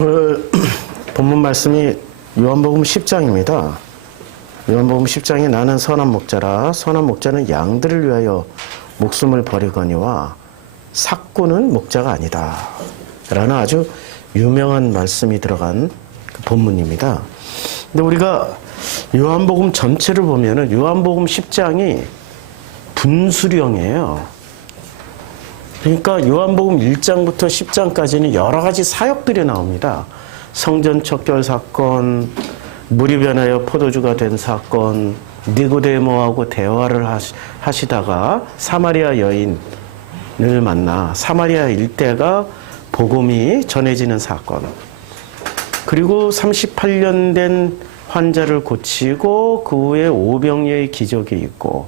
오늘 본문 말씀이 요한복음 10장입니다. 요한복음 10장에 나는 선한 목자라 선한 목자는 양들을 위하여 목숨을 버리거니와 삭고는 목자가 아니다 라는 아주 유명한 말씀이 들어간 그 본문입니다. 근데 우리가 요한복음 전체를 보면은 요한복음 10장이 분수령이에요. 그러니까 요한복음 1장부터 10장까지는 여러 가지 사역들이 나옵니다. 성전 척결 사건, 물이 변하여 포도주가 된 사건, 니고데모하고 대화를 하시다가 사마리아 여인을 만나 사마리아 일대가 복음이 전해지는 사건, 그리고 38년 된 환자를 고치고 그 후에 오병이어의 기적이 있고,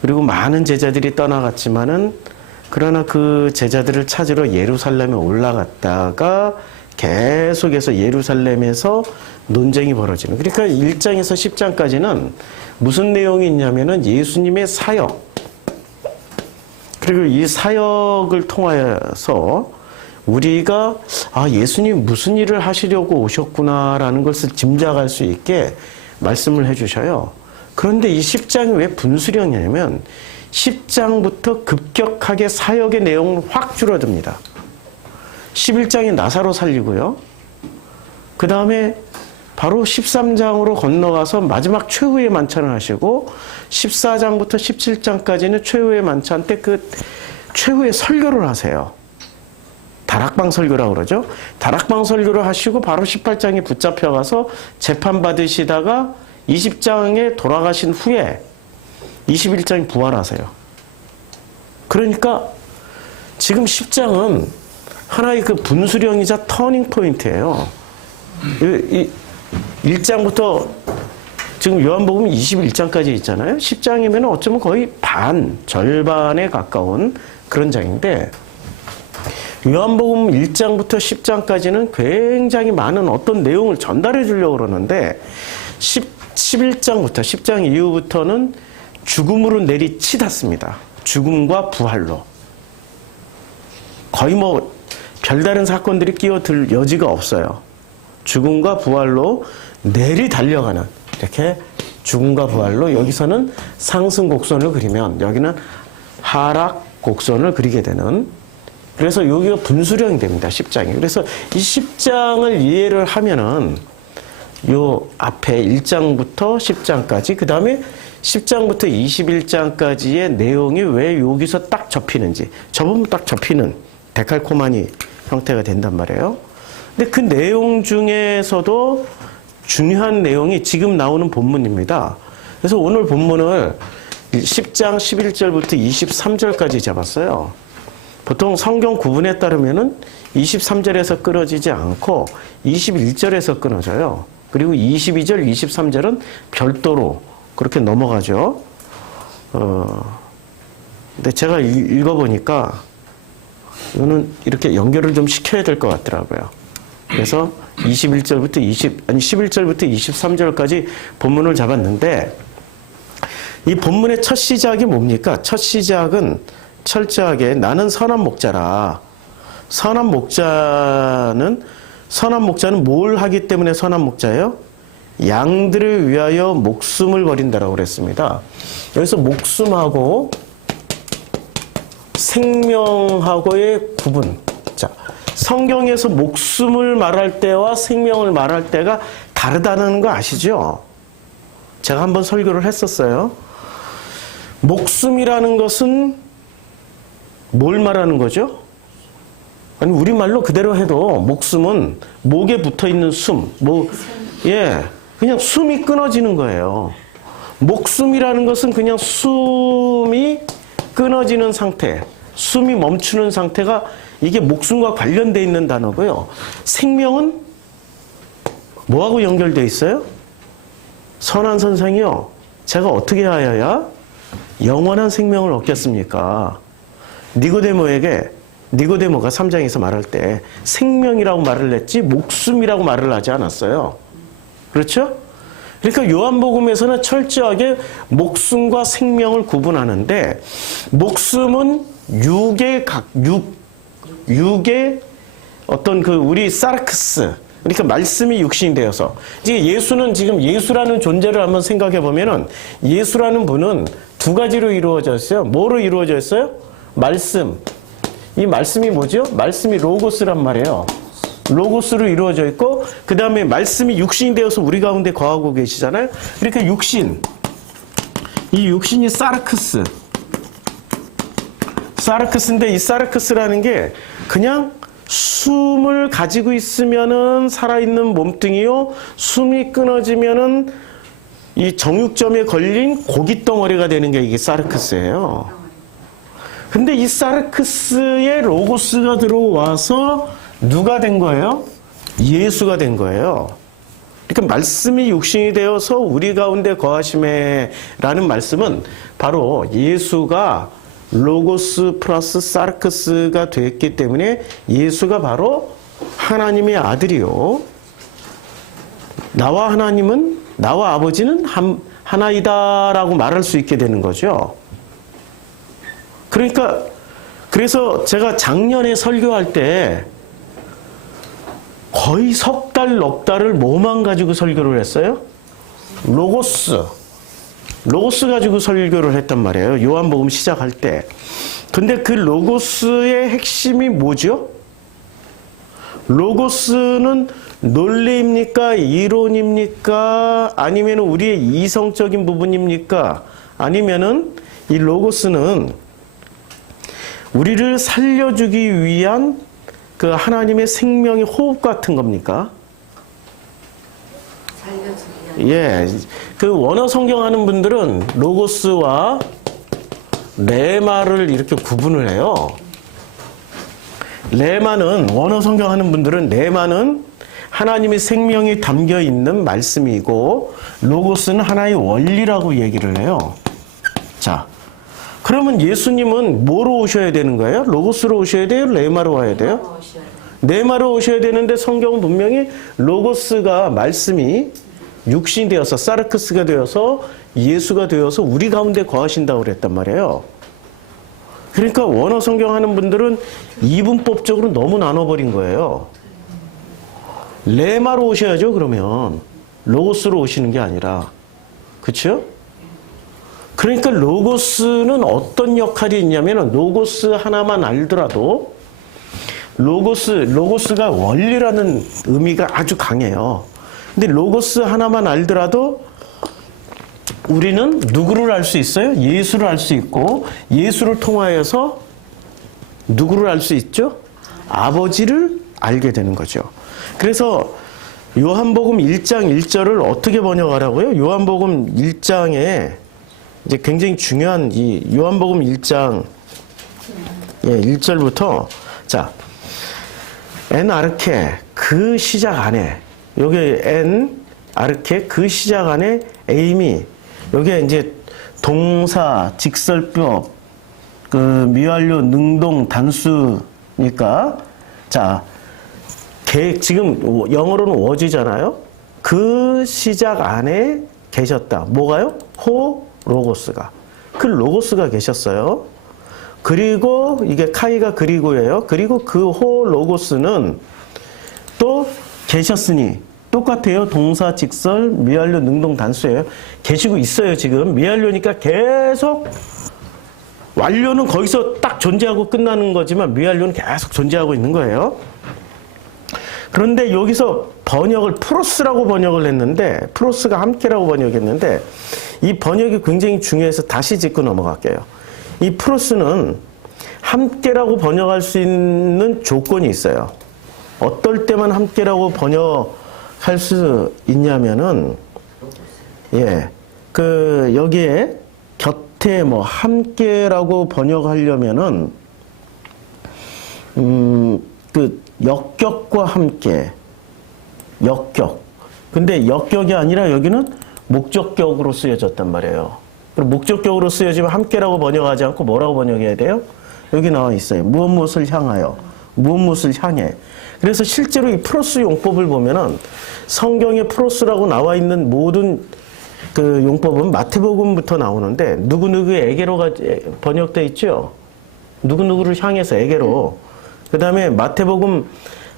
그리고 많은 제자들이 떠나갔지만은 그러나 그 제자들을 찾으러 예루살렘에 올라갔다가 계속해서 예루살렘에서 논쟁이 벌어지는, 그러니까 1장에서 10장까지는 무슨 내용이 있냐면은 예수님의 사역, 그리고 이 사역을 통하여서 우리가 예수님 무슨 일을 하시려고 오셨구나라는 것을 짐작할 수 있게 말씀을 해주셔요. 그런데 이 10장이 왜 분수령이냐면 10장부터 급격하게 사역의 내용은 확 줄어듭니다. 11장에 나사로 살리고요. 그 다음에 바로 13장으로 건너가서 마지막 최후의 만찬을 하시고 14장부터 17장까지는 최후의 만찬 때 그 최후의 설교를 하세요. 다락방 설교라고 그러죠. 다락방 설교를 하시고 바로 18장에 붙잡혀가서 재판받으시다가 20장에 돌아가신 후에 21장에 부활하세요. 그러니까 지금 10장은 하나의 그 분수령이자 터닝 포인트예요. 1장부터 지금 요한복음 21장까지 있잖아요. 10장이면 어쩌면 거의 절반에 가까운 그런 장인데, 요한복음 1장부터 10장까지는 굉장히 많은 어떤 내용을 전달해 주려고 그러는데 11장부터 10장 이후부터는 죽음으로 내리치닫습니다. 죽음과 부활로. 거의 별다른 사건들이 끼어들 여지가 없어요. 죽음과 부활로 내리달려가는, 이렇게 죽음과 부활로, 여기서는 상승 곡선을 그리면 여기는 하락 곡선을 그리게 되는, 그래서 여기가 분수령이 됩니다. 10장이. 그래서 이 10장을 이해를 하면은 요 앞에 1장부터 10장까지, 그 다음에 10장부터 21장까지의 내용이 왜 여기서 딱 접히는지, 접으면 딱 접히는 데칼코마니 형태가 된단 말이에요. 근데 그 내용 중에서도 중요한 내용이 지금 나오는 본문입니다. 그래서 오늘 본문을 10장 11절부터 23절까지 잡았어요. 보통 성경 구분에 따르면은 23절에서 끊어지지 않고 21절에서 끊어져요. 그리고 22절, 23절은 별도로 그렇게 넘어가죠. 근데 제가 읽어보니까 이거는 이렇게 연결을 좀 시켜야 될 것 같더라고요. 그래서 11절부터 23절까지 본문을 잡았는데, 이 본문의 첫 시작이 뭡니까? 첫 시작은 철저하게 나는 선한 목자라. 선한 목자는 뭘 하기 때문에 선한 목자예요? 양들을 위하여 목숨을 버린다라고 그랬습니다. 여기서 목숨하고 생명하고의 구분. 자, 성경에서 목숨을 말할 때와 생명을 말할 때가 다르다는 거 아시죠? 제가 한번 설교를 했었어요. 목숨이라는 것은 뭘 말하는 거죠? 아니, 우리말로 그대로 해도 목숨은 목에 붙어 있는 숨, 그냥 숨이 끊어지는 거예요. 목숨이라는 것은 그냥 숨이 끊어지는 상태, 숨이 멈추는 상태가, 이게 목숨과 관련되어 있는 단어고요. 생명은 뭐하고 연결되어 있어요? 선한 선생이요, 제가 어떻게 하여야 영원한 생명을 얻겠습니까? 니고데모가 3장에서 말할 때 생명이라고 말을 했지 목숨이라고 말을 하지 않았어요. 그렇죠? 그러니까 요한복음에서는 철저하게 목숨과 생명을 구분하는데, 목숨은 육의 어떤 그 우리 사르크스, 그러니까 말씀이 육신이 되어서, 이제 예수는 지금 예수라는 존재를 한번 생각해 보면은 예수라는 분은 두 가지로 이루어져 있어요. 뭐로 이루어져 있어요? 말씀. 이 말씀이 뭐죠? 말씀이 로고스란 말이에요. 로고스로 이루어져 있고, 그 다음에 말씀이 육신이 되어서 우리 가운데 거하고 계시잖아요. 그러니까 육신. 이 육신이 사르크스. 사르크스인데 이 사르크스라는 게 그냥 숨을 가지고 있으면은 살아있는 몸뚱이요. 숨이 끊어지면은 이 정육점에 걸린 고깃덩어리가 되는 게 이게 사르크스예요. 근데 이 사르크스에 로고스가 들어와서 누가 된 거예요? 예수가 된 거예요. 그러니까 말씀이 육신이 되어서 우리 가운데 거하심에라는 말씀은 바로 예수가 로고스 플러스 사르크스가 됐기 때문에 예수가 바로 하나님의 아들이요. 나와 하나님은, 나와 아버지는 하나이다라고 말할 수 있게 되는 거죠. 그러니까, 그래서 제가 작년에 설교할 때 거의 석 달, 넉 달을 뭐만 가지고 설교를 했어요? 로고스. 로고스 가지고 설교를 했단 말이에요. 요한복음 시작할 때. 근데 그 로고스의 핵심이 뭐죠? 로고스는 논리입니까? 이론입니까? 아니면 우리의 이성적인 부분입니까? 아니면은 이 로고스는 우리를 살려주기 위한 그 하나님의 생명의 호흡 같은 겁니까? 예, 그 원어 성경하는 분들은 로고스와 레마를 이렇게 구분을 해요. 레마는, 원어 성경하는 분들은 레마는 하나님의 생명이 담겨 있는 말씀이고 로고스는 하나의 원리라고 얘기를 해요. 자, 그러면 예수님은 뭐로 오셔야 되는 거예요? 로고스로 오셔야 돼요? 레마로 와야 돼요? 레마로 오셔야 되는데 성경은 분명히 로고스가 말씀이 육신이 되어서 사르크스가 되어서 예수가 되어서 우리 가운데 거하신다고 그랬단 말이에요. 그러니까 원어 성경 하는 분들은 이분법적으로 너무 나눠버린 거예요. 레마로 오셔야죠, 그러면. 로고스로 오시는 게 아니라. 그렇죠? 그러니까 로고스는 어떤 역할이 있냐면 로고스 하나만 알더라도 로고스가 원리라는 의미가 아주 강해요. 근데 로고스 하나만 알더라도 우리는 누구를 알 수 있어요? 예수를 알 수 있고 예수를 통하여서 누구를 알 수 있죠? 아버지를 알게 되는 거죠. 그래서 요한복음 1장 1절을 어떻게 번역하라고요? 요한복음 1장에 이제 굉장히 중요한 이 요한복음 1장 1절부터 자, 엔 아르케 그 시작 안에 여기 엔 아르케 그 시작 안에 에이미 여기에 이제 동사 직설법 그 미완료 능동 단수니까 자 지금 영어로는 워즈잖아요. 그 시작 안에 계셨다. 뭐가요? 호 로고스가. 그 로고스가 계셨어요. 그리고 이게 카이가 그리고예요. 그리고 그 호 로고스는 또 계셨으니 똑같아요. 동사 직설 미완료 능동 단수예요. 계시고 있어요. 지금 미완료니까 계속 완료는 거기서 딱 존재하고 끝나는 거지만 미완료는 계속 존재하고 있는 거예요. 그런데 여기서 번역을 프로스라고 번역을 했는데 프로스가 함께라고 번역했는데 이 번역이 굉장히 중요해서 다시 짚고 넘어갈게요. 이 프로스는 함께라고 번역할 수 있는 조건이 있어요. 어떨 때만 함께라고 번역할 수 있냐면은 그 여기에 곁에 뭐 함께라고 번역하려면은 그 역격과 함께 역격. 근데 역격이 아니라 여기는 목적격으로 쓰여졌단 말이에요. 그럼 목적격으로 쓰여지면 함께라고 번역하지 않고 뭐라고 번역해야 돼요? 여기 나와 있어요. 무엇을 향하여, 무엇을 향해. 그래서 실제로 이 프로스 용법을 보면은 성경에 프로스라고 나와 있는 모든 그 용법은 마태복음부터 나오는데 누구누구에게로가 번역돼 있죠. 누구누구를 향해서 에게로. 그 다음에 마태복음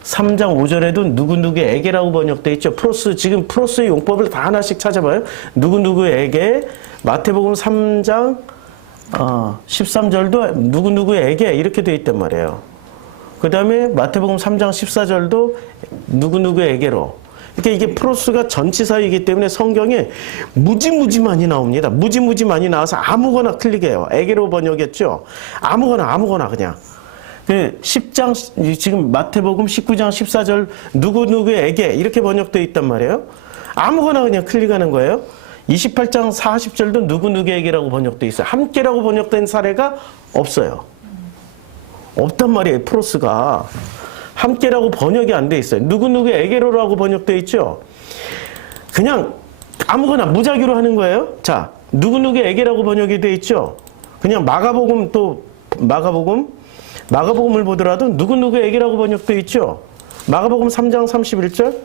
3장 5절에도 누구누구에게라고 번역되어 있죠. 지금 프로스의 용법을 다 하나씩 찾아봐요. 누구누구에게, 마태복음 3장 13절도 누구누구에게 이렇게 되어 있단 말이에요. 그 다음에 마태복음 3장 14절도 누구누구에게로. 그러니까 이게 프로스가 전치사이기 때문에 성경에 무지무지 많이 나옵니다. 무지무지 많이 나와서 아무거나 클릭해요. 에게로 번역했죠. 아무거나 그냥. 10장, 지금 마태복음 19장 14절 누구누구에게 이렇게 번역되어 있단 말이에요. 아무거나 그냥 클릭하는 거예요. 28장 40절도 누구누구에게라고 번역되어 있어요. 함께라고 번역된 사례가 없어요. 없단 말이에요. 프로스가. 함께라고 번역이 안 돼 있어요. 누구누구에게로라고 번역되어 있죠. 그냥 아무거나 무작위로 하는 거예요. 자, 누구누구에게라고 번역이 되어 있죠. 그냥 마가복음을 보더라도 누구누구에게라고 번역되어 있죠. 마가복음 3장 31절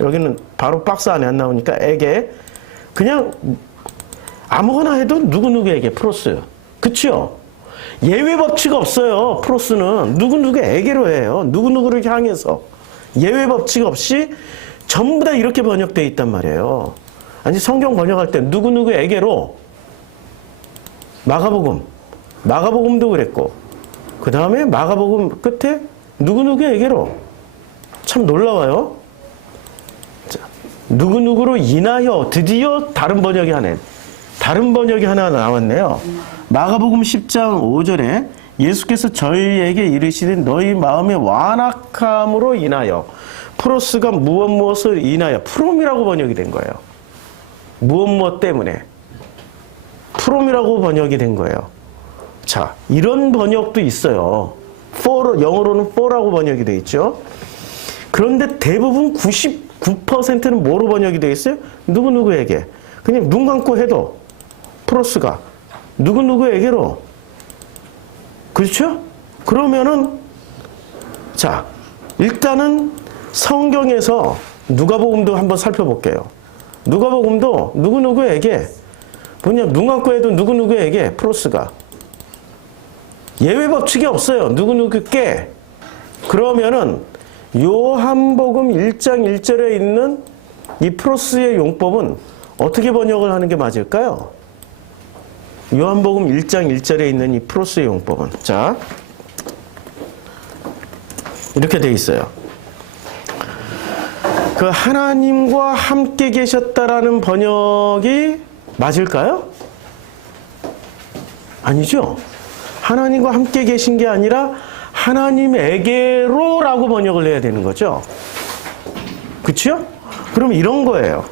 여기는 바로 박스 안에 안 나오니까 에게 그냥 아무거나 해도 누구누구에게 프로스. 그쵸? 예외 법칙 없어요. 프로스는 누구누구에게로 해요. 누구누구를 향해서. 예외 법칙 없이 전부 다 이렇게 번역되어 있단 말이에요. 아니 성경 번역할 때 누구누구에게로 마가복음도 그랬고 그 다음에 마가복음 끝에 누구누구에게로 참 놀라워요. 자, 누구누구로 인하여 드디어 다른 번역이 하나 나왔네요. 마가복음 10장 5절에 예수께서 저희에게 이르시는 너희 마음의 완악함으로 인하여 프로스가 무엇을 인하여 프롬이라고 번역이 된 거예요. 무엇 때문에 프롬이라고 번역이 된 거예요. 자, 이런 번역도 있어요. 영어로는 for라고 번역이 되어 있죠. 그런데 대부분 99%는 뭐로 번역이 되어 있어요? 누구누구에게. 그냥 눈 감고 해도 프로스가 누구누구에게로. 그렇죠? 그러면은 자, 일단은 성경에서 누가복음도 한번 살펴볼게요. 누가복음도 누구누구에게 뭐냐 눈 감고 해도 누구누구에게 프로스가 예외 법칙이 없어요. 누구누구께. 그러면은 요한복음 1장 1절에 있는 이 프로스의 용법은 어떻게 번역을 하는 게 맞을까요? 요한복음 1장 1절에 있는 이 프로스의 용법은 자 이렇게 돼 있어요. 그 하나님과 함께 계셨다라는 번역이 맞을까요? 아니죠. 하나님과 함께 계신 게 아니라 하나님에게로라고 번역을 해야 되는 거죠. 그렇죠? 그럼 이런 거예요.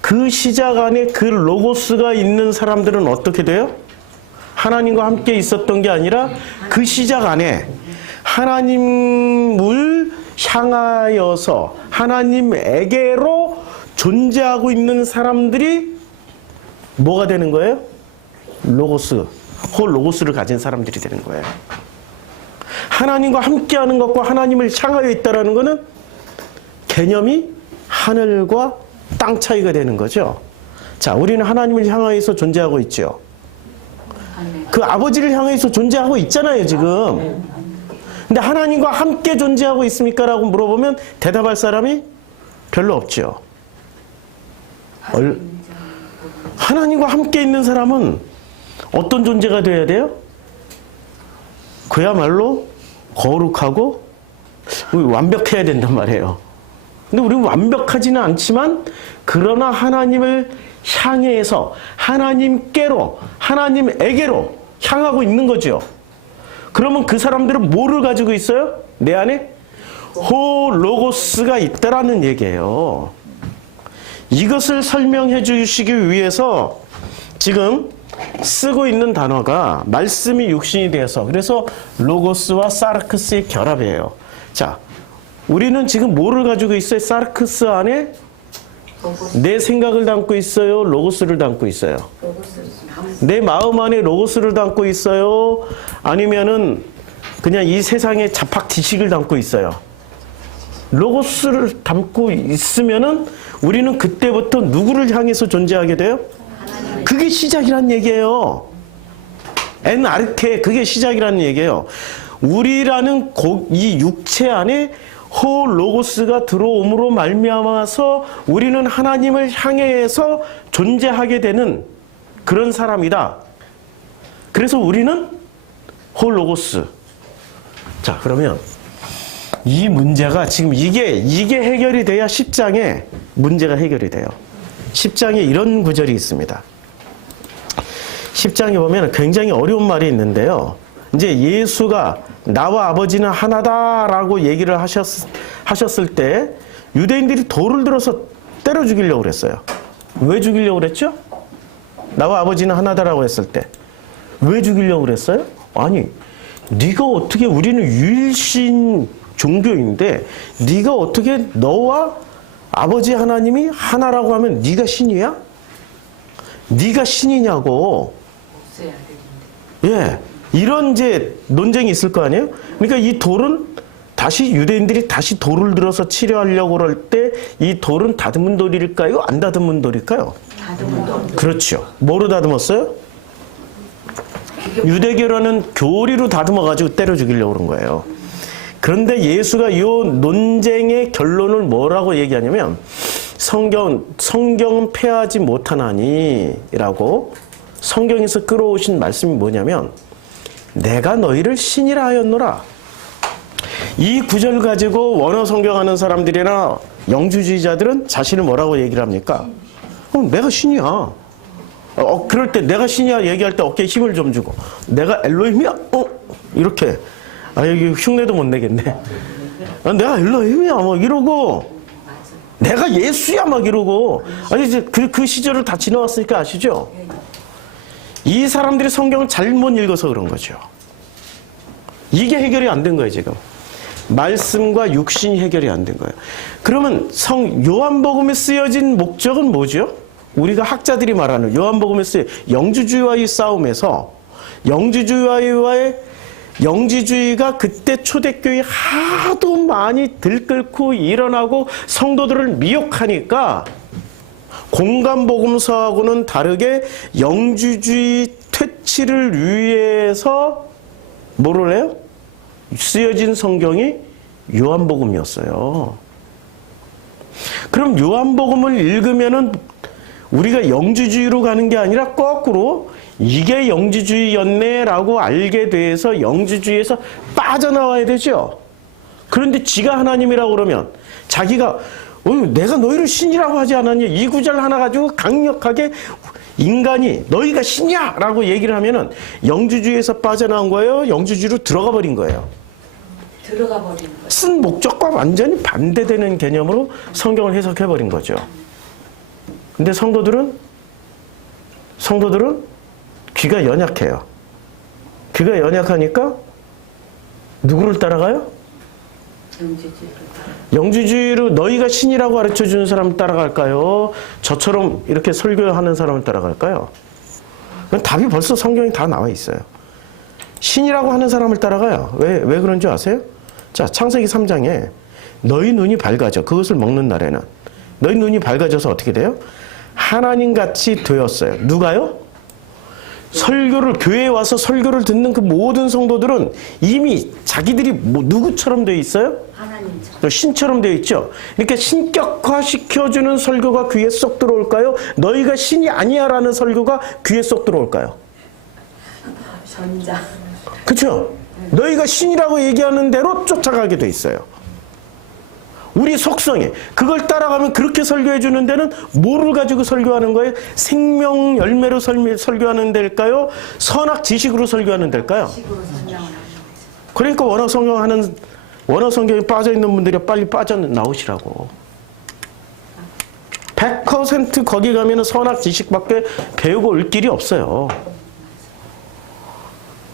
그 시작 안에 그 로고스가 있는 사람들은 어떻게 돼요? 하나님과 함께 있었던 게 아니라 그 시작 안에 하나님을 향하여서 하나님에게로 존재하고 있는 사람들이 뭐가 되는 거예요? 로고스를 가진 사람들이 되는 거예요. 하나님과 함께하는 것과 하나님을 향하여 있다라는 것은 개념이 하늘과 땅 차이가 되는 거죠. 자, 우리는 하나님을 향하여서 존재하고 있죠. 그 아버지를 향해서 존재하고 있잖아요, 지금. 근데 하나님과 함께 존재하고 있습니까? 라고 물어보면 대답할 사람이 별로 없죠. 하나님과 함께 있는 사람은 어떤 존재가 되어야 돼요? 그야말로 거룩하고 완벽해야 된단 말이에요. 근데 우리는 완벽하지는 않지만 그러나 하나님을 향해서 하나님께로 하나님에게로 향하고 있는 거죠. 그러면 그 사람들은 뭐를 가지고 있어요? 내 안에 로고스가 있다라는 얘기예요. 이것을 설명해 주시기 위해서 지금 쓰고 있는 단어가 말씀이 육신이 되어서 그래서 로고스와 사르크스의 결합이에요. 자, 우리는 지금 뭐를 가지고 있어요? 사르크스 안에 내 생각을 담고 있어요? 로고스를 담고 있어요? 내 마음 안에 로고스를 담고 있어요? 아니면은 그냥 이 세상의 잡학 지식을 담고 있어요? 로고스를 담고 있으면은 우리는 그때부터 누구를 향해서 존재하게 돼요? 그게 시작이란 얘기예요. 엔아르케, 그게 시작이라는 얘기예요. 우리라는 이 육체 안에 호 로고스가 들어옴으로 말미암아서 우리는 하나님을 향해서 존재하게 되는 그런 사람이다. 그래서 우리는 호 로고스. 자, 그러면 이 문제가 지금 이게 해결이 돼야 10장에 문제가 해결이 돼요. 10장에 이런 구절이 있습니다. 10장에 보면 굉장히 어려운 말이 있는데요. 이제 예수가 나와 아버지는 하나다라고 얘기를 하셨을 때 유대인들이 돌을 들어서 때려 죽이려고 그랬어요. 왜 죽이려고 그랬죠? 나와 아버지는 하나다라고 했을 때 왜 죽이려고 그랬어요? 아니, 네가 어떻게, 우리는 유일신 종교인데 네가 어떻게 너와 아버지 하나님이 하나라고 하면 네가 신이야? 네가 신이냐고. 예, 이런 이제 논쟁이 있을 거 아니에요? 그러니까 이 돌은 다시 유대인들이 다시 돌을 들어서 치료하려고 그럴 때 이 돌은 다듬은 돌일까요? 안 다듬은 돌일까요? 다듬은 돌. 그렇죠. 뭐로 다듬었어요? 유대교라는 교리로 다듬어가지고 때려 죽이려고 그런 거예요. 그런데 예수가 이 논쟁의 결론을 뭐라고 얘기하냐면 성경은 패하지 못하나니라고 성경에서 끌어오신 말씀이 뭐냐면 내가 너희를 신이라 하였노라. 이 구절 가지고 원어 성경하는 사람들이나 영주주의자들은 자신을 뭐라고 얘기를 합니까? 내가 신이야. 그럴 때 내가 신이야 얘기할 때 어깨에 힘을 좀 주고 내가 엘로힘이야? 이렇게 여기 흉내도 못 내겠네. 내가 엘로힘이야 막 이러고 내가 예수야 막 이러고 아니 이제 그 시절을 다 지나왔으니까 아시죠? 이 사람들이 성경을 잘못 읽어서 그런 거죠. 이게 해결이 안 된 거예요 지금. 말씀과 육신이 해결이 안 된 거예요. 그러면 요한복음에 쓰여진 목적은 뭐죠? 우리가 학자들이 말하는 요한복음에 쓰여 영주주의와의 싸움에서 영지주의가 그때 초대교회 하도 많이 들끓고 일어나고 성도들을 미혹하니까 공간복음서하고는 다르게 영주주의 퇴치를 위해서 뭐를 해요? 쓰여진 성경이 요한복음이었어요. 그럼 요한복음을 읽으면은 우리가 영주주의로 가는 게 아니라 거꾸로 이게 영주주의였네라고 알게 돼서 영주주의에서 빠져나와야 되죠. 그런데 지가 하나님이라고 그러면 자기가 내가 너희를 신이라고 하지 않았냐 이 구절 하나 가지고 강력하게 인간이 너희가 신이야 라고 얘기를 하면은 영주주의에서 빠져나온 거예요? 영주주의로 들어가 버린 거예요? 들어가 버린 거예요. 쓴 목적과 완전히 반대되는 개념으로 성경을 해석해 버린 거죠. 근데 성도들은 귀가 연약해요. 귀가 연약하니까 누구를 따라가요? 영주주의로 너희가 신이라고 가르쳐주는 사람을 따라갈까요? 저처럼 이렇게 설교하는 사람을 따라갈까요? 그건 답이 벌써 성경에 다 나와 있어요. 신이라고 하는 사람을 따라가요. 왜 그런 줄 아세요? 자, 창세기 3장에 너희 눈이 밝아져. 그것을 먹는 날에는 너희 눈이 밝아져서 어떻게 돼요? 하나님같이 되었어요. 누가요? 교회에 와서 설교를 듣는 그 모든 성도들은 이미 자기들이 누구처럼 되어 있어요? 하나님처럼. 신처럼 되어 있죠. 그러니까 신격화 시켜주는 설교가 귀에 쏙 들어올까요? 너희가 신이 아니야라는 설교가 귀에 쏙 들어올까요? 전자. 그렇죠? 너희가 신이라고 얘기하는 대로 쫓아가게 돼 있어요. 우리 속성에 그걸 따라가면 그렇게 설교해 주는 데는 뭐를 가지고 설교하는 거예요? 생명 열매로 설교하는 데일까요? 선악 지식으로 설교하는 데일까요? 그러니까 원어 성경에 빠져 있는 분들이 빨리 빠져나오시라고. 100% 거기 가면은 선악 지식밖에 배우고 올 길이 없어요.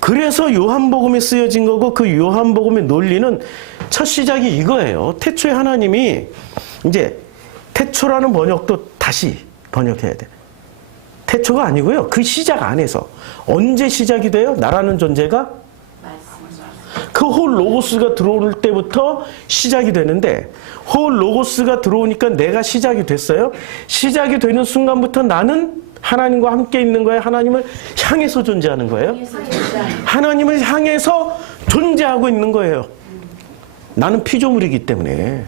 그래서 요한복음에 쓰여진 거고 그 요한복음의 논리는 첫 시작이 이거예요. 태초에 하나님이 이제 태초라는 번역도 다시 번역해야 돼. 태초가 아니고요. 그 시작 안에서 언제 시작이 돼요? 나라는 존재가 그 홀 로고스가 들어올 때부터 시작이 되는데 홀 로고스가 들어오니까 내가 시작이 됐어요. 시작이 되는 순간부터 나는 하나님과 함께 있는 거예요. 하나님을 향해서 존재하는 거예요. 하나님을 향해서 존재하고 있는 거예요. 나는 피조물이기 때문에.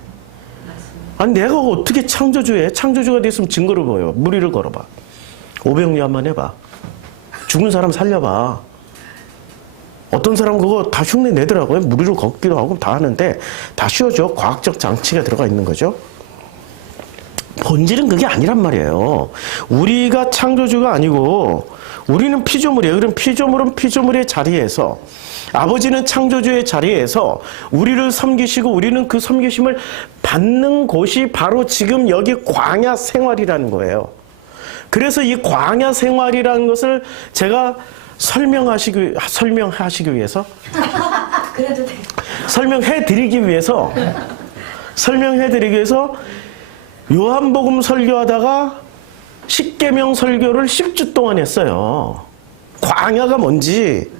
아니, 내가 어떻게 창조주에 창조주가 됐으면 증거를 보여. 무리를 걸어봐. 오병리 한번 해봐. 죽은 사람 살려봐. 어떤 사람 그거 다 흉내 내더라고요. 무리를 걷기도 하고 다 하는데 다 쉬워져. 과학적 장치가 들어가 있는 거죠. 본질은 그게 아니란 말이에요. 우리가 창조주가 아니고 우리는 피조물이에요. 그럼 피조물은 피조물의 자리에서, 아버지는 창조주의 자리에서 우리를 섬기시고 우리는 그 섬기심을 받는 곳이 바로 지금 여기 광야 생활이라는 거예요. 그래서 이 광야 생활이라는 것을 제가 설명하시기 위해서 그래도 돼. 설명해드리기 위해서 요한복음 설교하다가 십계명 설교를 10주 동안 했어요. 광야가 뭔지,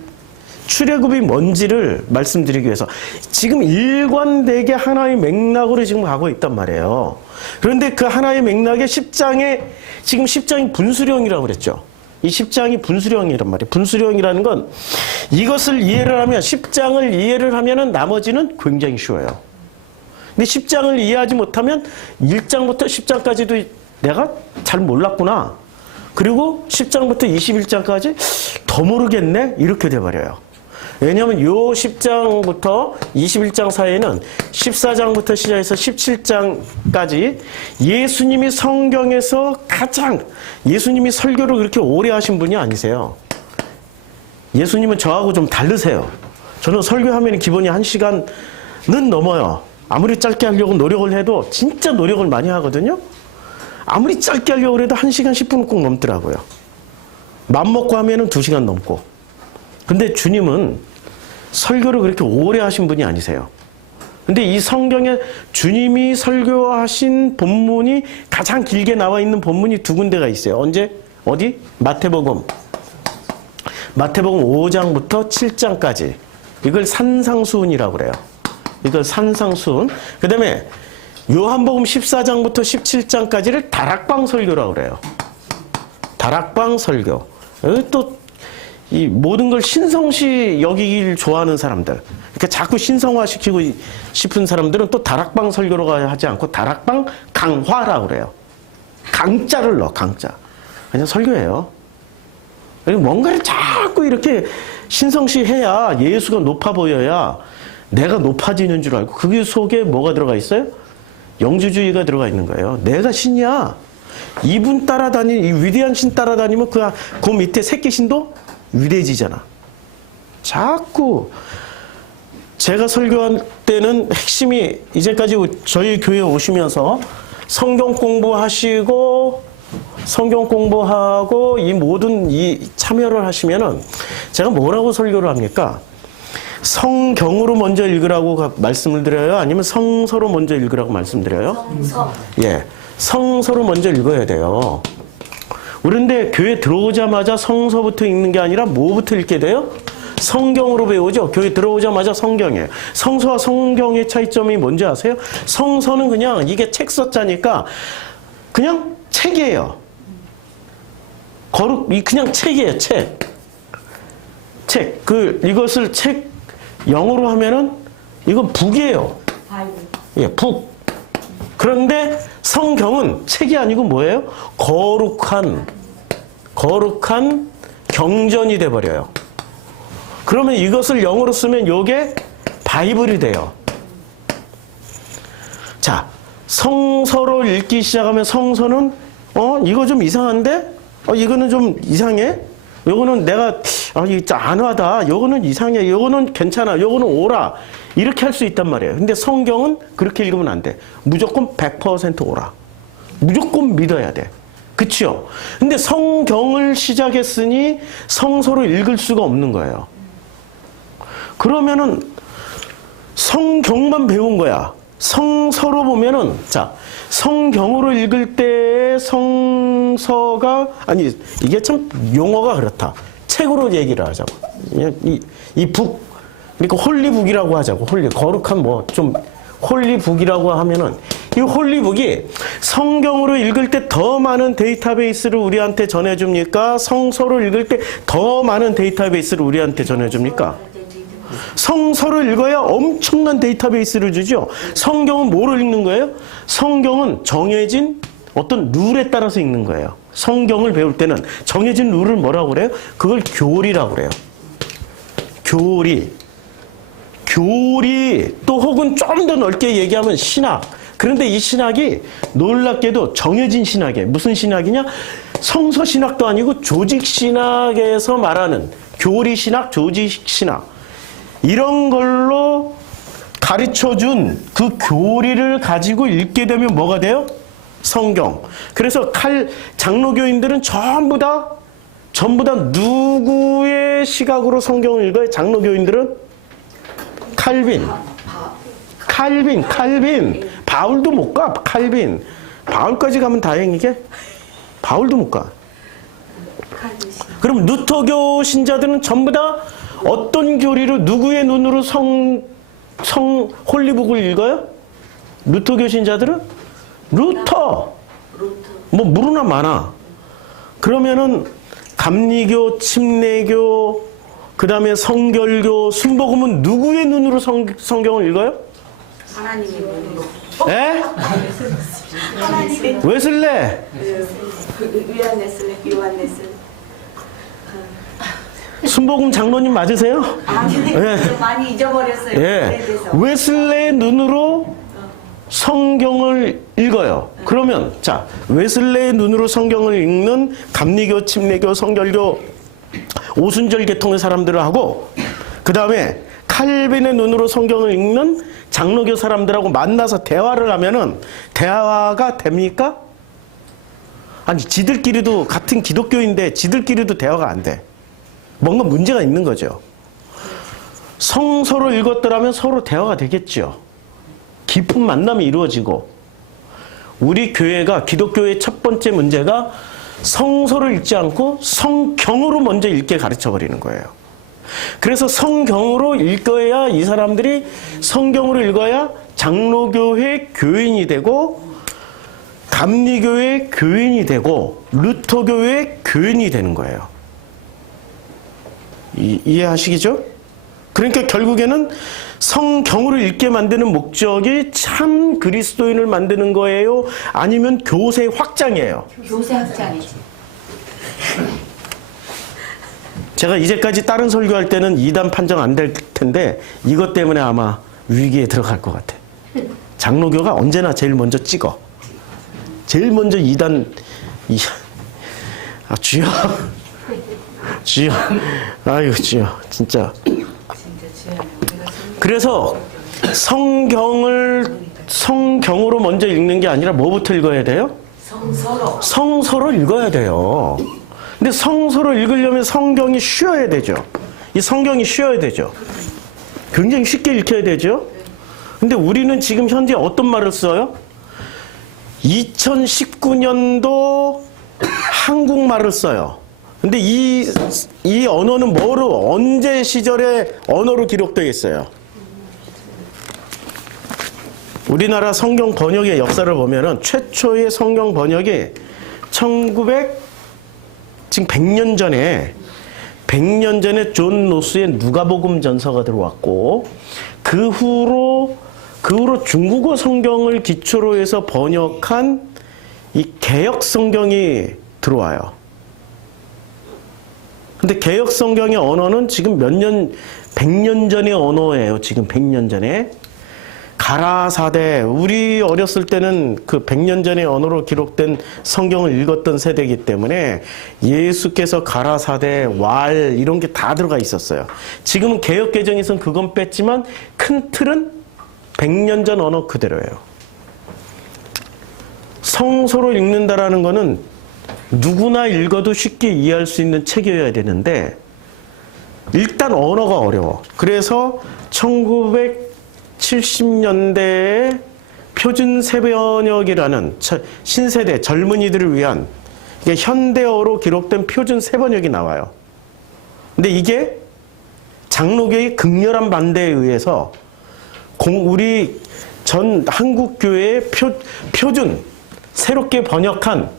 출애굽이 뭔지를 말씀드리기 위해서 지금 일관되게 하나의 맥락으로 지금 가고 있단 말이에요. 그런데 그 하나의 맥락의 10장에 지금 10장이 분수령이라고 그랬죠. 이 10장이 분수령이란 말이에요. 분수령이라는 건 이것을 이해를 하면, 10장을 이해를 하면은 나머지는 굉장히 쉬워요. 근데 10장을 이해하지 못하면 1장부터 10장까지도 내가 잘 몰랐구나. 그리고 10장부터 21장까지 더 모르겠네? 이렇게 돼버려요. 왜냐하면 요 10장부터 21장 사이에는 14장부터 시작해서 17장까지 예수님이 성경에서 가장, 예수님이 설교를 그렇게 오래 하신 분이 아니세요. 예수님은 저하고 좀 다르세요. 저는 설교하면 기본이 1시간은 넘어요. 아무리 짧게 하려고 노력을 해도 진짜 노력을 많이 하거든요. 아무리 짧게 하려고 해도 1시간 10분은 꼭 넘더라고요. 맘먹고 하면은 2시간 넘고. 근데 주님은 설교를 그렇게 오래 하신 분이 아니세요. 근데 이 성경에 주님이 설교하신 본문이 가장 길게 나와 있는 본문이 2군데가 있어요. 언제? 어디? 마태복음 5장부터 7장까지. 이걸 산상수훈이라고 그래요. 이걸 산상수훈. 그 다음에 요한복음 14장부터 17장까지를 다락방 설교라고 그래요. 다락방 설교. 또 이 모든 걸 신성시 여기길 좋아하는 사람들, 그러니까 자꾸 신성화시키고 싶은 사람들은 또 다락방 설교로 하지 않고 다락방 강화라고 그래요. 강자를 넣어, 강자. 그냥 설교예요. 뭔가를 자꾸 이렇게 신성시 해야 예수가 높아 보여야 내가 높아지는 줄 알고, 그 속에 뭐가 들어가 있어요? 영주주의가 들어가 있는 거예요. 내가 신이야. 이분 따라다니는, 이 위대한 신 따라다니면 그 밑에 새끼 신도 위대해지잖아. 자꾸 제가 설교할 때는 핵심이, 이제까지 저희 교회에 오시면서 성경 공부하고 이 모든 이 참여를 하시면은 제가 뭐라고 설교를 합니까? 성경으로 먼저 읽으라고 말씀을 드려요? 아니면 성서로 먼저 읽으라고 말씀드려요? 성서. 예, 성서로 먼저 읽어야 돼요. 그런데 교회 들어오자마자 성서부터 읽는 게 아니라 뭐부터 읽게 돼요? 성경으로 배우죠. 교회 들어오자마자 성경이에요. 성서와 성경의 차이점이 뭔지 아세요? 성서는 그냥 이게 책 썼자니까 그냥 책이에요. 그냥 책이에요. 책. 이것을 책 영어로 하면은 이건 북이에요. 바이블. 예, 북. 그런데 성경은 책이 아니고 뭐예요? 거룩한 경전이 돼버려요. 그러면 이것을 영어로 쓰면 이게 바이블이 돼요. 자, 성서로 읽기 시작하면 성서는 이거 좀 이상한데? 이거는 좀 이상해? 요거는 내가 이거 안와다. 요거는 이상해. 요거는 괜찮아. 요거는 오라. 이렇게 할 수 있단 말이에요. 근데 성경은 그렇게 읽으면 안 돼. 무조건 100% 오라. 무조건 믿어야 돼. 그치요? 근데 성경을 시작했으니 성서로 읽을 수가 없는 거예요. 그러면은 성경만 배운 거야. 성서로 보면은, 자, 성경으로 읽을 때 성서가, 아니, 이게 참 용어가 그렇다. 책으로 얘기를 하자고. 이 북, 그러니까 홀리북이라고 하자고. 거룩한 홀리북이라고 하면은, 이 홀리북이 성경으로 읽을 때 더 많은 데이터베이스를 우리한테 전해줍니까? 성서로 읽을 때 더 많은 데이터베이스를 우리한테 전해줍니까? 성서를 읽어야 엄청난 데이터베이스를 주죠. 성경은 뭐를 읽는 거예요? 성경은 정해진 어떤 룰에 따라서 읽는 거예요. 성경을 배울 때는 정해진 룰을 뭐라고 그래요? 그걸 교리라고 그래요. 교리. 또 혹은 좀 더 넓게 얘기하면 신학. 그런데 이 신학이 놀랍게도 정해진 신학이에요. 무슨 신학이냐? 성서 신학도 아니고 조직 신학에서 말하는 교리 신학, 조직 신학. 이런 걸로 가르쳐준 그 교리를 가지고 읽게 되면 뭐가 돼요? 성경. 그래서 장로교인들은 전부 다 누구의 시각으로 성경을 읽어요? 장로교인들은? 칼빈. 바울도 못 가. 칼빈. 바울까지 가면 다행이게. 바울도 못 가. 그럼 루터교 신자들은 전부 다 어떤 교리로 누구의 눈으로 홀리북을 읽어요? 루터교 신자들은? 루터. 뭐 무르나 많아. 그러면은 감리교, 침례교, 그 다음에 성결교, 순복음은 누구의 눈으로 성경을 읽어요? 하나님의 눈으로. 에? 하나님의 웨슬레. 요한네슬. 순복음 장로님 맞으세요? 네. 많이 잊어버렸어요. 예. 웨슬레의 눈으로 성경을 읽어요. 그러면 자, 웨슬레의 눈으로 성경을 읽는 감리교, 침례교, 성결교, 오순절 계통의 사람들을 하고 그 다음에 칼빈의 눈으로 성경을 읽는 장로교 사람들하고 만나서 대화를 하면은 대화가 됩니까? 아니, 지들끼리도 같은 기독교인데 지들끼리도 대화가 안 돼. 뭔가 문제가 있는 거죠. 성서를 읽었더라면 서로 대화가 되겠죠. 깊은 만남이 이루어지고. 우리 교회가, 기독교의 첫 번째 문제가 성서를 읽지 않고 성경으로 먼저 읽게 가르쳐버리는 거예요. 그래서 성경으로 읽어야 이 사람들이 성경으로 읽어야 장로교회 교인이 되고 감리교회 교인이 되고 루터교회 교인이 되는 거예요. 이해하시겠죠? 그러니까 결국에는 성경으로 읽게 만드는 목적이 참 그리스도인을 만드는 거예요? 아니면 교세 확장이에요? 교세 확장이지. 제가 이제까지 다른 설교할 때는 이단 판정 안 될 텐데 이것 때문에 아마 위기에 들어갈 것 같아. 장로교가 언제나 제일 먼저 찍어. 제일 먼저 이단 주여. 주여. 아유 주여. 진짜. 그래서 성경으로 먼저 읽는 게 아니라 뭐부터 읽어야 돼요? 성서로 읽어야 돼요. 근데 성서를 읽으려면 성경이 쉬어야 되죠. 이 성경이 쉬어야 되죠. 굉장히 쉽게 읽혀야 되죠. 근데 우리는 지금 현재 어떤 말을 써요? 2019년도 한국말을 써요. 근데 이 언어는 뭐로, 언제 시절의 언어로 기록되어 있어요? 우리나라 성경 번역의 역사를 보면은 최초의 성경 번역이 지금 100년 전에 존 노스의 누가복음 전서가 들어왔고 그 후로 중국어 성경을 기초로 해서 번역한 이 개역 성경이 들어와요. 근데 개역 성경의 언어는 지금 100년 전의 언어예요. 지금 100년 전에. 가라사대, 우리 어렸을 때는 그 100년 전의 언어로 기록된 성경을 읽었던 세대이기 때문에 예수께서 가라사대, 왈 이런 게 다 들어가 있었어요. 지금은 개역개정에서는 그건 뺐지만 큰 틀은 100년 전 언어 그대로예요. 성서로 읽는다라는 거는 누구나 읽어도 쉽게 이해할 수 있는 책이어야 되는데 일단 언어가 어려워. 그래서 1970년대에 표준 세번역이라는 신세대 젊은이들을 위한 현대어로 기록된 표준 세번역이 나와요. 근데 이게 장로교의 극렬한 반대에 의해서 우리 전 한국교회의 표준 새롭게 번역한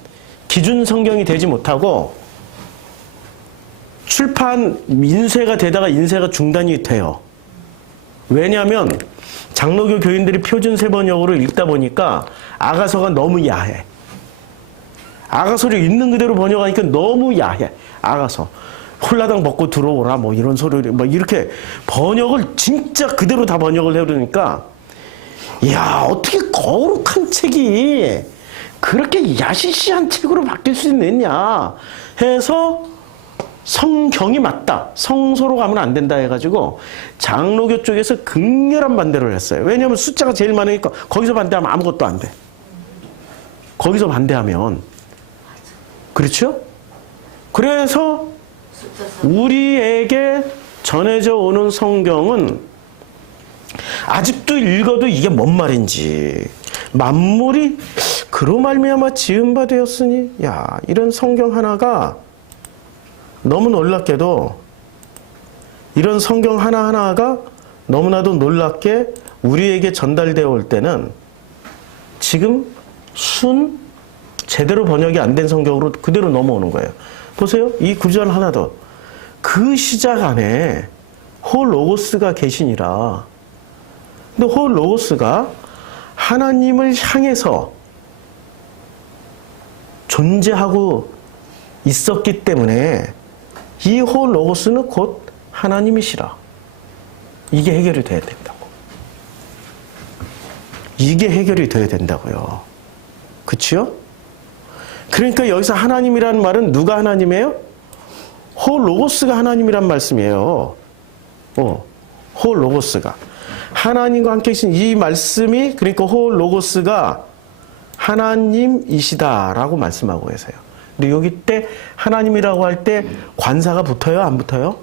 기준 성경이 되지 못하고 출판 인쇄가 되다가 인쇄가 중단이 돼요. 왜냐하면 장로교 교인들이 표준세 번역으로 읽다 보니까 아가서가 너무 야해. 아가서를 있는 그대로 번역하니까 너무 야해. 아가서. 홀라당 벗고 들어오라 뭐 이런 소리를 뭐 이렇게 번역을 진짜 그대로 다 번역을 해버리니까 야 어떻게 거룩한 책이 그렇게 야시시한 책으로 바뀔 수 있느냐 해서 성경이 맞다. 성소로 가면 안 된다 해가지고 장로교 쪽에서 극렬한 반대를 했어요. 왜냐하면 숫자가 제일 많으니까 거기서 반대하면 아무것도 안 돼. 거기서 반대하면. 그렇죠? 그래서 우리에게 전해져 오는 성경은 아직도 읽어도 이게 뭔 말인지 만물이 그로 말미암아 지은 바 되었으니 야 이런 성경 하나가 너무 놀랍게도 이런 성경 하나하나가 너무나도 놀랍게 우리에게 전달되어 올 때는 지금 제대로 번역이 안 된 성경으로 그대로 넘어오는 거예요. 보세요. 이 구절 하나 더. 그 시작 안에 호 로고스가 계시니라. 근데 호 로고스가 하나님을 향해서 존재하고 있었기 때문에 이 호 로고스는 곧 하나님이시라. 이게 해결이 돼야 된다고. 이게 해결이 돼야 된다고요. 그치요? 그러니까 여기서 하나님이라는 말은 누가 하나님이에요? 호 로고스가 하나님이란 말씀이에요. 호 로고스가. 하나님과 함께 계신 이 말씀이 그러니까 호 로고스가 하나님이시다라고 말씀하고 계세요. 근데 여기 때 하나님이라고 할 때 관사가 붙어요? 안 붙어요?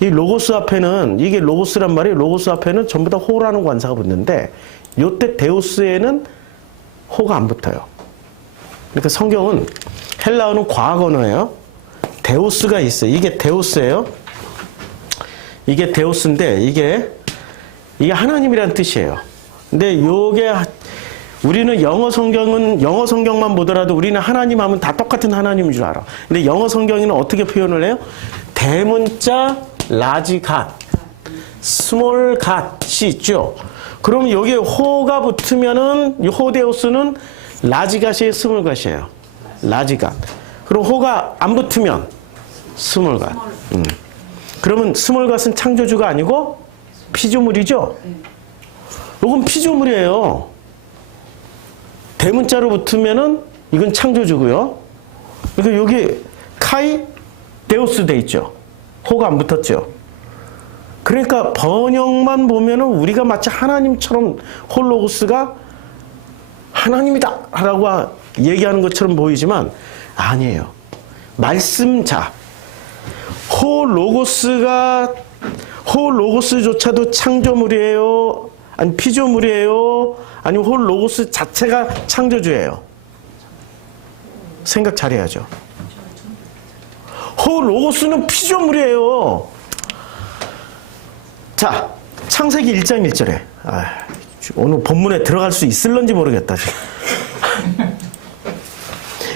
이 로고스 앞에는 이게 로고스란 말이 로고스 앞에는 전부 다 호라는 관사가 붙는데 요때 데우스에는 호가 안 붙어요. 그러니까 성경은 헬라어는 과학 언어예요. 데우스가 있어요. 이게 데우스예요. 이게 데우스인데 이게 하나님이란 뜻이에요. 근데 요게 우리는 영어 성경만 보더라도 우리는 하나님 하면 다 똑같은 하나님인 줄 알아. 근데 영어 성경에는 어떻게 표현을 해요? 대문자 large God, small God이 있죠. 그러면 여기에 호가 붙으면은 이 호데우스는 large God이에요, small God이에요. large God. 그럼 호가 안 붙으면 small God. 그러면 small God은 창조주가 아니고 피조물이죠. 이건 피조물이에요. 대문자로 붙으면은 이건 창조주고요. 그러니까 여기 카이 데우스 돼 있죠. 호가 안 붙었죠. 그러니까 번역만 보면은 우리가 마치 하나님처럼 홀로고스가 하나님이다라고 얘기하는 것처럼 보이지만 아니에요. 말씀자 홀로고스조차도 창조물이에요. 아니 피조물이에요. 아니면 홀로고스 자체가 창조주예요. 생각 잘해야죠. 홀로고스는 피조물이에요. 자, 창세기 1장 1절에 오늘 본문에 들어갈 수 있을런지 모르겠다.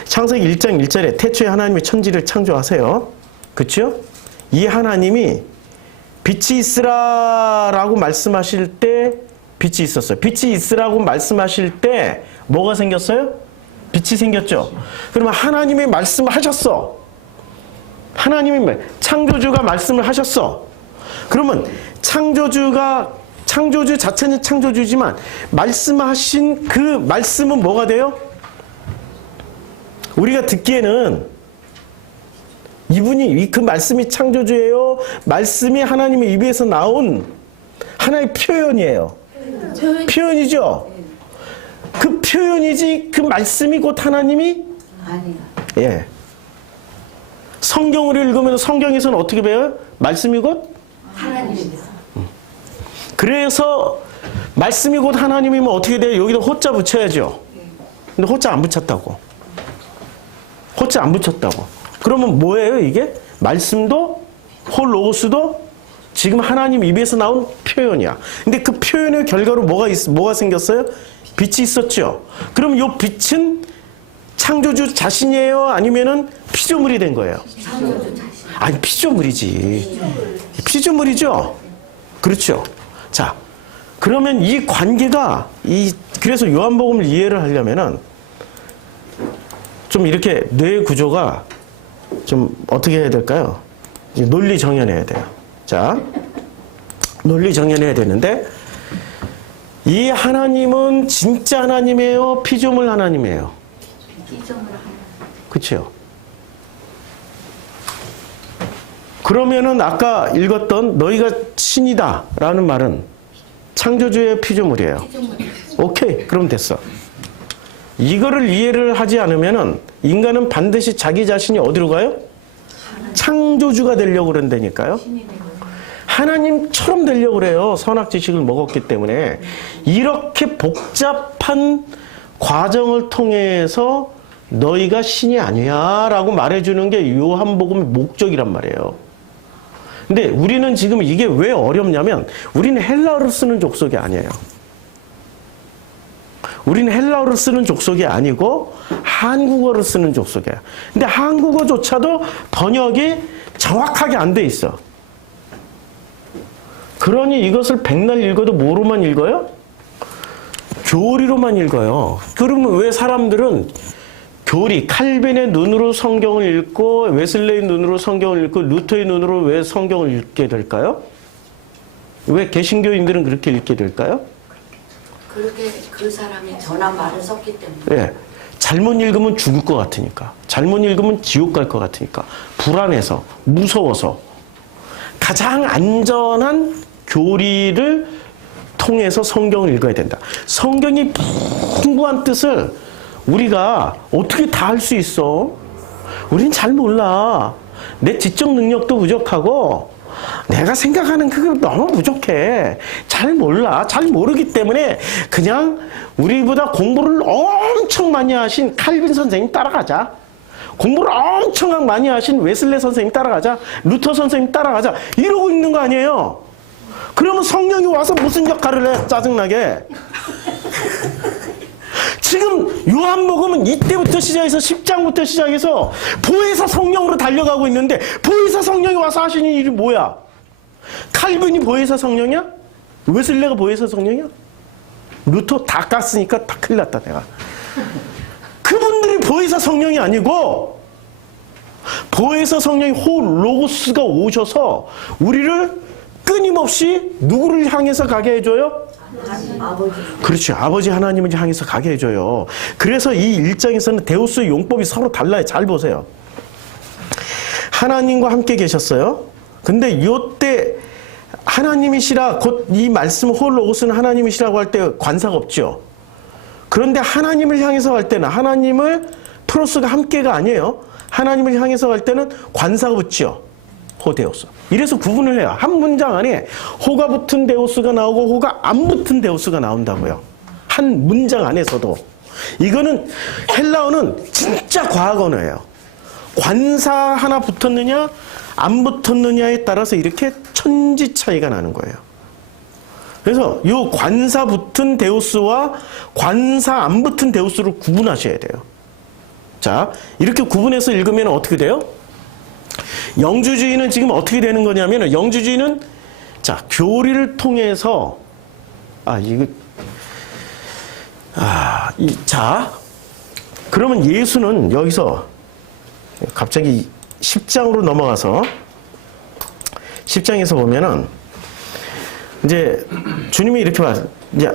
창세기 1장 1절에 태초에 하나님이 천지를 창조하세요. 그렇죠? 이 하나님이 빛이 있으라라고 말씀하실 때 빛이 있었어요. 빛이 있으라고 말씀하실 때 뭐가 생겼어요? 빛이 생겼죠. 그러면 하나님이 말씀하셨어. 창조주가 말씀을 하셨어. 그러면 창조주 자체는 창조주지만 말씀하신 그 말씀은 뭐가 돼요? 우리가 듣기에는 이분이 그 말씀이 창조주예요. 말씀이 하나님의 입에서 나온 하나의 표현이에요. 표현이죠. 그 표현이지 그 말씀이 곧 하나님이 아니야. 예. 성경을 읽으면 성경에서는 어떻게 배워요? 말씀이 곧 하나님입니다. 그래서 말씀이 곧 하나님이면 어떻게 돼요? 여기다 호자 붙여야죠. 근데 호자 안 붙였다고. 호자 안 붙였다고. 그러면 뭐예요 이게? 말씀도 홀로고스도 지금 하나님 입에서 나온 표현이야. 근데 그 표현의 결과로 뭐가 생겼어요? 빛이 있었죠. 그럼 이 빛은 창조주 자신이에요? 아니면은 피조물이 된 거예요? 창조주 자신. 아니 피조물이지. 피조물이죠. 그렇죠. 자, 그러면 이 관계가 그래서 요한복음을 이해를 하려면은 좀 이렇게 뇌 구조가 좀 어떻게 해야 될까요? 이제 논리 정연해야 돼요. 자, 논리 정연해야 되는데 이 하나님은 진짜 하나님이에요? 피조물 하나님이에요? 피조물 하나. 그렇죠? 그러면은 아까 읽었던 너희가 신이다 라는 말은 창조주의 피조물이에요. 피조물. 오케이, 그럼 됐어. 이거를 이해를 하지 않으면은 인간은 반드시 자기 자신이 어디로 가요? 창조주가 되려고 그런다니까요. 하나님처럼 되려고 그래요. 선악 지식을 먹었기 때문에. 이렇게 복잡한 과정을 통해서 너희가 신이 아니야 라고 말해주는 게 요한복음의 목적이란 말이에요. 근데 우리는 지금 이게 왜 어렵냐면 우리는 헬라어를 쓰는 족속이 아니에요. 우리는 헬라어를 쓰는 족속이 아니고 한국어를 쓰는 족속이에요. 근데 한국어조차도 번역이 정확하게 안 돼 있어. 그러니 이것을 백날 읽어도 뭐로만 읽어요? 교리로만 읽어요. 그러면 왜 사람들은 교리, 칼빈의 눈으로 성경을 읽고 웨슬레의 눈으로 성경을 읽고 루터의 눈으로 왜 성경을 읽게 될까요? 왜 개신교인들은 그렇게 읽게 될까요? 그렇게 그 사람이 전한 말을 썼기 때문에. 예. 잘못 읽으면 죽을 것 같으니까. 잘못 읽으면 지옥 갈 것 같으니까. 불안해서, 무서워서. 가장 안전한 교리를 통해서 성경을 읽어야 된다. 성경이 풍부한 뜻을 우리가 어떻게 다 할 수 있어? 우린 잘 몰라. 내 지적 능력도 부족하고 내가 생각하는 그거 너무 부족해. 잘 몰라. 잘 모르기 때문에 그냥 우리보다 공부를 엄청 많이 하신 칼빈 선생님 따라가자. 공부를 엄청 많이 하신 웨슬레 선생님 따라가자. 루터 선생님 따라가자. 이러고 있는 거 아니에요. 그러면 성령이 와서 무슨 역할을 해? 짜증나게. 지금 요한복음은 이때부터 시작해서 10장부터 시작해서 보혜사 성령으로 달려가고 있는데 보혜사 성령이 와서 하시는 일이 뭐야? 칼빈이 보혜사 성령이야? 웨슬레가 보혜사 성령이야? 루터 다 깠으니까 다 큰일 났다 내가. 그분들이 보혜사 성령이 아니고 보혜사 성령이 로고스가 오셔서 우리를 끊임없이 누구를 향해서 가게 해줘요? 아버지. 그렇죠. 아버지 하나님을 향해서 가게 해줘요. 그래서 이 1장에서는 데우스의 용법이 서로 달라요. 잘 보세요. 하나님과 함께 계셨어요. 근데 요때 하나님이시라 곧 이 말씀 홀로고스는 하나님이시라고 할 때 관사가 없죠. 그런데 하나님을 향해서 할 때는 하나님을 프로스가 함께가 아니에요. 하나님을 향해서 할 때는 관사가 붙죠. 호데우스. 이래서 구분을 해요. 한 문장 안에 호가 붙은 데우스가 나오고 호가 안 붙은 데우스가 나온다고요. 한 문장 안에서도. 이거는 헬라어는 진짜 과학 언어예요. 관사 하나 붙었느냐 안 붙었느냐에 따라서 이렇게 천지 차이가 나는 거예요. 그래서 이 관사 붙은 데우스와 관사 안 붙은 데우스를 구분하셔야 돼요. 자, 이렇게 구분해서 읽으면 어떻게 돼요? 영주주의는 지금 어떻게 되는 거냐면 영주주의는 자 교리를 통해서 자 그러면 예수는 여기서 갑자기 10장으로 넘어가서 10장에서 보면은 이제 주님이 이렇게 이제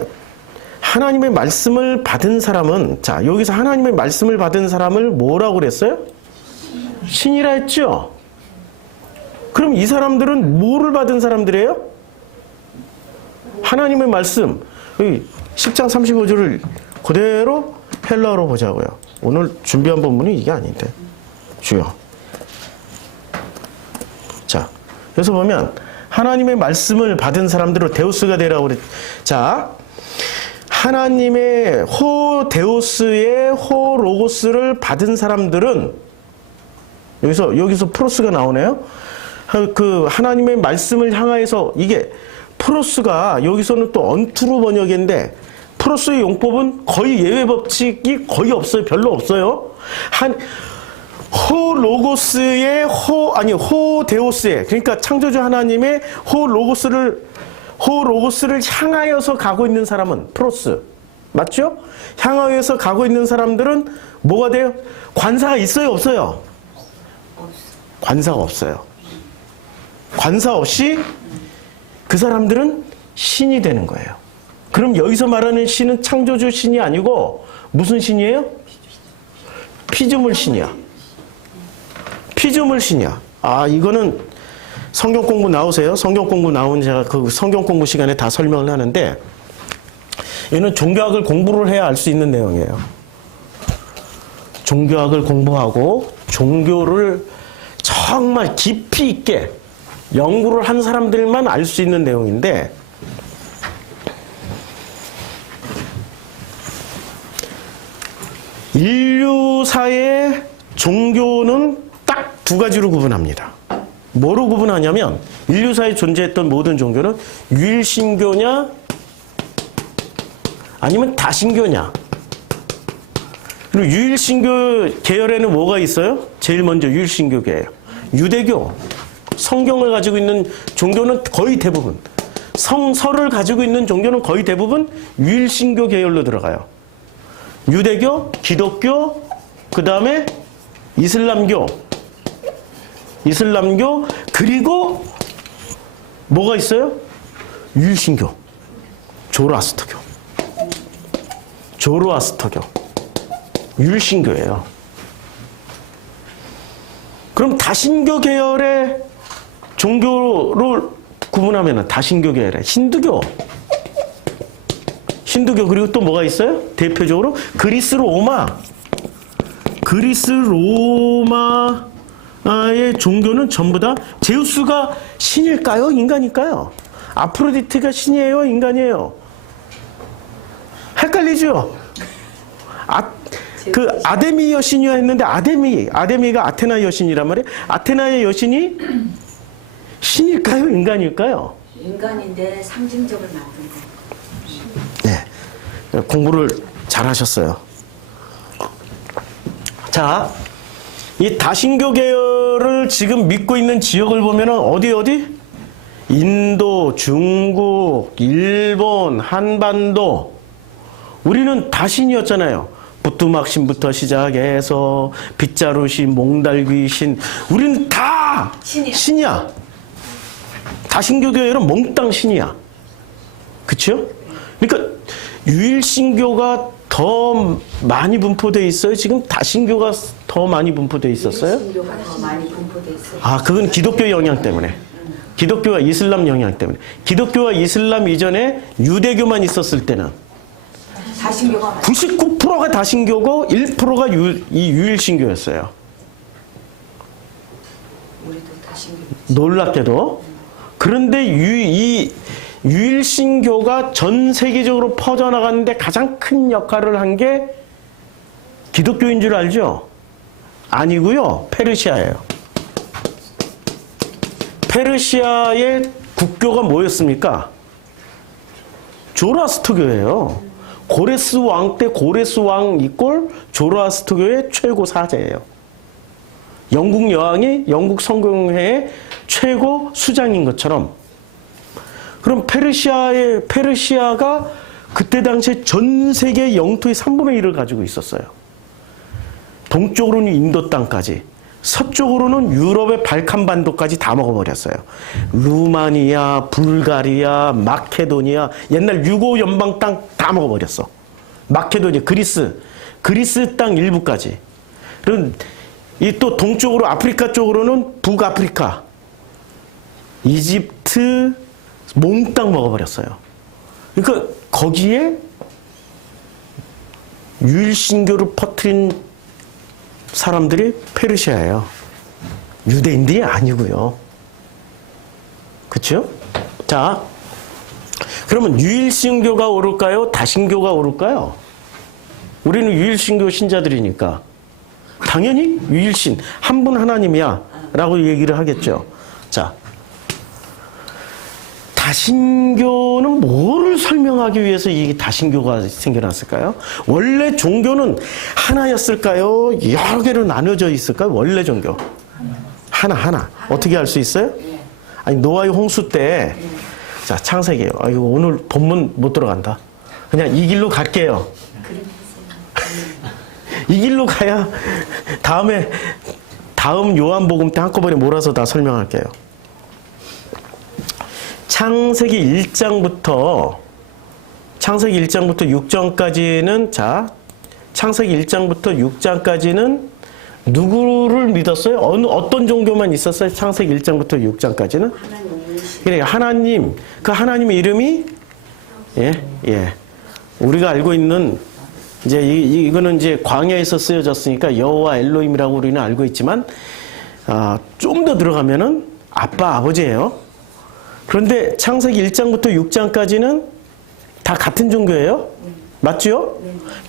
하나님의 말씀을 받은 사람은 자 여기서 하나님의 말씀을 받은 사람을 뭐라고 그랬어요? 신이라 했죠. 그럼 이 사람들은 뭐를 받은 사람들이에요? 하나님의 말씀. 10장 35절을 그대로 헬라어로 보자고요. 오늘 준비한 본문이 이게 아닌데. 주요. 자, 여기서 보면 하나님의 말씀을 받은 사람들로 데우스가 되라고 그랬. 자, 하나님의 데우스의 로고스를 받은 사람들은 여기서 프로스가 나오네요. 그 하나님의 말씀을 향하여서 이게 프로스가 여기서는 또 언투로 번역인데 프로스의 용법은 거의 예외 법칙이 거의 없어요. 별로 없어요. 로고스의 데우스의 그러니까 창조주 하나님의 로고스를 호로고스를 향하여서 가고 있는 사람은 프로스. 맞죠? 향하여서 가고 있는 사람들은 뭐가 돼요? 관사가 있어요, 없어요? 관사가 없어요. 관사 없이 그 사람들은 신이 되는 거예요. 그럼 여기서 말하는 신은 창조주 신이 아니고 무슨 신이에요? 피조물 신이야. 피조물 신이야. 아, 이거는 성경 공부 나오세요. 성경 공부 나온 제가 그 성경 공부 시간에 다 설명을 하는데, 얘는 종교학을 공부를 해야 알 수 있는 내용이에요. 종교학을 공부하고 종교를 정말 깊이 있게 연구를 한 사람들만 알 수 있는 내용인데, 인류사의 종교는 딱 두 가지로 구분합니다. 뭐로 구분하냐면, 인류사에 존재했던 모든 종교는 유일신교냐 아니면 다신교냐. 그리고 유일신교 계열에는 뭐가 있어요? 제일 먼저 유일신교 계열. 유대교. 성경을 가지고 있는 종교는 거의 대부분, 성서를 가지고 있는 종교는 거의 대부분 유일신교 계열로 들어가요. 유대교, 기독교, 그 다음에 이슬람교, 그리고 뭐가 있어요? 유일신교, 조로아스터교, 유일신교예요. 그럼 다신교 계열의 종교를 구분하면 다신교 계열의 힌두교, 그리고 또 뭐가 있어요? 대표적으로 그리스 로마의 종교는 전부 다 제우스가 신일까요? 인간일까요? 아프로디테가 신이에요? 인간이에요? 헷갈리죠? 그 아데미 여신이라 했는데 아데미가 아테나 여신이란 말이에요. 아테나의 여신이 신일까요? 인간일까요? 인간인데 상징적을 만든 거. 네, 공부를 잘 하셨어요. 자, 이 다신교 계열을 지금 믿고 있는 지역을 보면은 어디? 인도, 중국, 일본, 한반도. 우리는 다신이었잖아요. 부뚜막신부터 시작해서 빗자루신, 몽달귀신, 우리는 다 신이야. 다신교 계열은 몽땅 신이야. 그쵸? 그러니까 유일신교가 더 많이 분포되어 있어요? 지금 다신교가 더 많이 분포되어 있었어요? 유일신교가 더 많이 분포돼 있어요. 아, 그건 기독교 영향 때문에. 기독교와 이슬람 영향 때문에. 기독교와 이슬람 이전에 유대교만 있었을 때는 다신교가 99%가 다신교고 1%가 이 유일신교였어요. 우리도 다신교. 놀랍게도. 그런데 이 유일신교가 전 세계적으로 퍼져나가는데 가장 큰 역할을 한 게 기독교인 줄 알죠? 아니고요. 페르시아예요. 페르시아의 국교가 뭐였습니까? 조로아스터교예요. 고레스 왕 때 고레스 왕 이꼴 조로아스터교의 최고 사제예요. 영국 여왕이 영국 성공회의 최고 수장인 것처럼. 그럼 페르시아가 그때 당시에 전 세계 영토의 3분의 1을 가지고 있었어요. 동쪽으로는 인도 땅까지, 서쪽으로는 유럽의 발칸 반도까지 다 먹어버렸어요. 루마니아, 불가리아, 마케도니아, 옛날 유고 연방 땅 다 먹어버렸어. 마케도니아, 그리스 땅 일부까지. 그럼 이 또 동쪽으로 아프리카 쪽으로는 북아프리카, 이집트 몽땅 먹어버렸어요. 그러니까 거기에 유일신교를 퍼뜨린 사람들이 페르시아예요. 유대인들이 아니고요. 그렇죠? 자, 그러면 유일신교가 오를까요? 다신교가 오를까요? 우리는 유일신교 신자들이니까 당연히 유일신, 한 분 하나님이야 라고 얘기를 하겠죠. 자, 다신교는 뭐를 설명하기 위해서 이 다신교가 생겨났을까요? 원래 종교는 하나였을까요? 여러 개로 나눠져 있을까요? 원래 종교 하나. 어떻게 알 수 있어요? 아니, 노아의 홍수 때 자, 창세기. 이거 오늘 본문 못 들어간다. 그냥 이 길로 갈게요. 이 길로 가야 다음 요한복음 때 한꺼번에 몰아서 다 설명할게요. 창세기 1장부터 6장까지는 창세기 1장부터 6장까지는 누구를 믿었어요? 어떤 종교만 있었어요? 창세기 1장부터 6장까지는? 그래, 하나님. 그 하나님의 이름이 예. 우리가 알고 있는 이제 이거는 이제 광야에서 쓰여졌으니까 여호와 엘로힘이라고 우리는 알고 있지만 좀 더 들어가면은 아버지예요. 그런데 창세기 1장부터 6장까지는 다 같은 종교예요. 맞죠?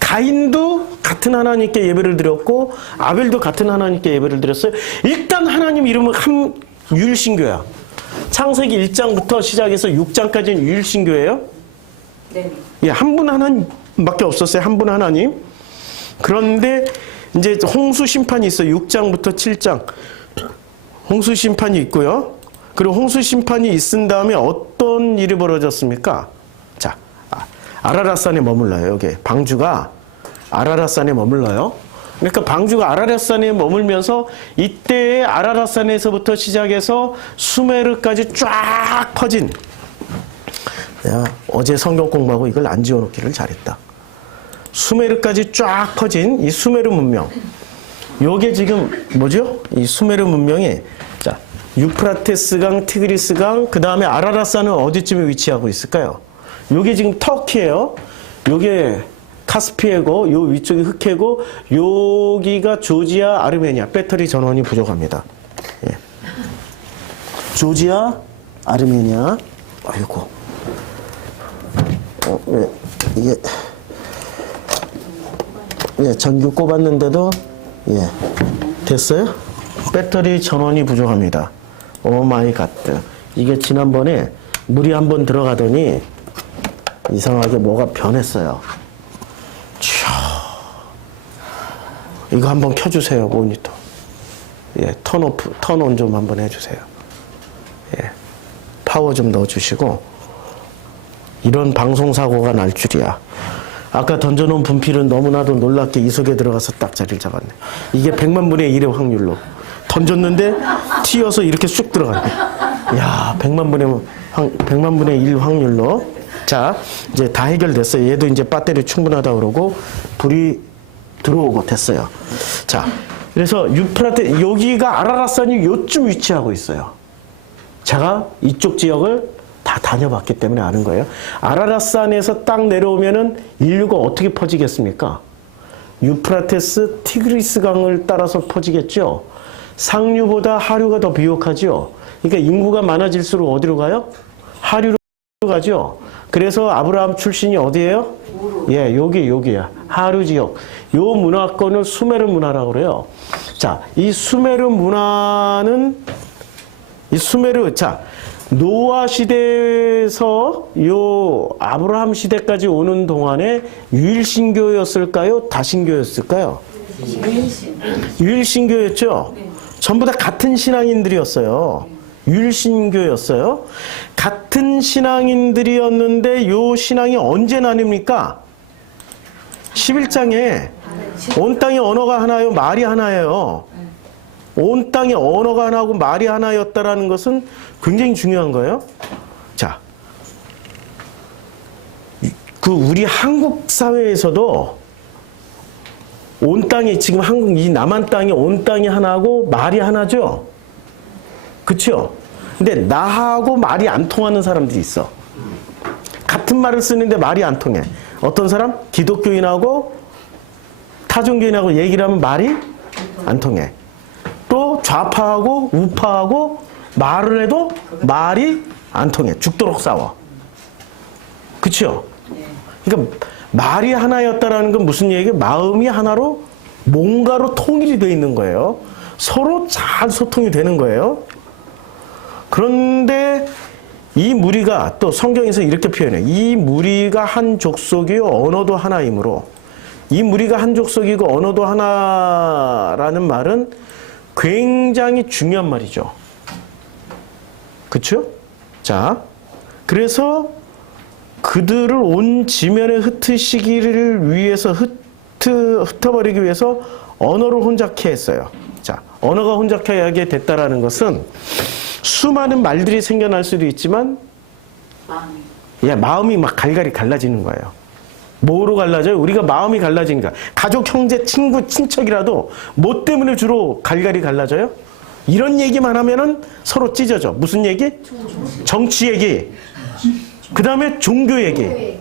가인도 같은 하나님께 예배를 드렸고 아벨도 같은 하나님께 예배를 드렸어요. 일단 하나님 이름은 한 유일신교야. 창세기 1장부터 시작해서 6장까지는 유일신교예요. 네. 예, 한 분 하나님밖에 없었어요. 한 분 하나님. 그런데 이제 홍수 심판이 있어요. 6장부터 7장. 홍수 심판이 있고요. 그리고 홍수 심판이 있은 다음에 어떤 일이 벌어졌습니까? 자, 아라랏산에 머물러요. 여기 방주가 아라랏산에 머물러요. 그러니까 방주가 아라랏산에 머물면서 이때의 아라랏산에서부터 시작해서 수메르까지 쫙 퍼진. 내가 어제 성경 공부하고 이걸 안 지워놓기를 잘했다. 수메르까지 쫙 퍼진 이 수메르 문명. 요게 지금 뭐죠? 이 수메르 문명이 자, 유프라테스강, 티그리스강, 그 다음에 아라랏산은 어디쯤에 위치하고 있을까요? 요게 지금 터키예요. 요게 카스피해고, 요 위쪽이 흑해고, 여기가 조지아, 아르메니아. 배터리 전원이 부족합니다. 예. 조지아, 아르메니아. 아이고. 왜 이게 전기 꼽았는데도 됐어요? 배터리 전원이 부족합니다. 오 마이 갓. 이게 지난번에 물이 한번 들어가더니 이상하게 뭐가 변했어요. 이거 한번 켜주세요, 모니터. 턴온 좀 한번 해주세요. 파워 좀 넣어주시고. 이런 방송사고가 날 줄이야. 아까 던져놓은 분필은 너무나도 놀랍게 이 속에 들어가서 딱 자리를 잡았네. 이게 100만 분의 1의 확률로. 던졌는데 튀어서 이렇게 쑥 들어가네. 이야, 100만 분의 1 확률로. 자, 이제 다 해결됐어요. 얘도 이제 배터리 충분하다 그러고 불이 들어오고 됐어요. 자, 그래서 여기가 아라랏산이 요쯤 위치하고 있어요. 제가 이쪽 지역을 다 다녀봤기 때문에 아는 거예요. 아라랏산에서 딱 내려오면은 인류가 어떻게 퍼지겠습니까? 유프라테스, 티그리스 강을 따라서 퍼지겠죠. 상류보다 하류가 더 비옥하죠. 그러니까 인구가 많아질수록 어디로 가요? 하류로 가죠. 그래서 아브라함 출신이 어디예요? 여기야. 하류 지역. 요 문화권을 수메르 문화라고 그래요. 자, 이 수메르 문화는 노아 시대에서 요 아브라함 시대까지 오는 동안에 유일신교였을까요? 다신교였을까요? 유일신교였죠? 전부 다 같은 신앙인들이었어요. 유일신교였어요. 같은 신앙인들이었는데 요 신앙이 언제 나뉩니까? 11장에 온 땅의 언어가 하나요? 말이 하나예요. 온 땅의 언어가 하나고 말이 하나였다라는 것은 굉장히 중요한 거예요. 자, 우리 한국 사회에서도 온 땅이 지금 이 남한 땅이 온 땅이 하나고 말이 하나죠. 그렇죠? 근데 나하고 말이 안 통하는 사람들이 있어. 같은 말을 쓰는데 말이 안 통해. 어떤 사람? 기독교인하고 타종교인하고 얘기를 하면 말이 안 통해. 또 좌파하고 우파하고 말을 해도 말이 안 통해. 죽도록 싸워. 그렇죠? 그러니까 말이 하나였다라는 건 무슨 얘기예요? 마음이 하나로 뭔가로 통일이 되어 있는 거예요. 서로 잘 소통이 되는 거예요. 그런데 이 무리가 또 성경에서 이렇게 표현해요. 이 무리가 한 족속이요 언어도 하나이므로. 이 무리가 한 족속이고 언어도 하나라는 말은 굉장히 중요한 말이죠. 그렇죠? 자, 그래서 그들을 온 지면에 흩으시기를 위해서 흩어버리기 위해서 언어를 혼잡케 했어요. 자, 언어가 혼잡하게 됐다라는 것은 수많은 말들이 생겨날 수도 있지만 마음이 막 갈갈이 갈라지는 거예요. 뭐로 갈라져요? 우리가 마음이 갈라지니까. 가족, 형제, 친구, 친척이라도 뭐 때문에 주로 갈갈이 갈라져요? 이런 얘기만 하면은 서로 찢어져. 무슨 얘기? 정치 얘기. 그 다음에 종교 얘기.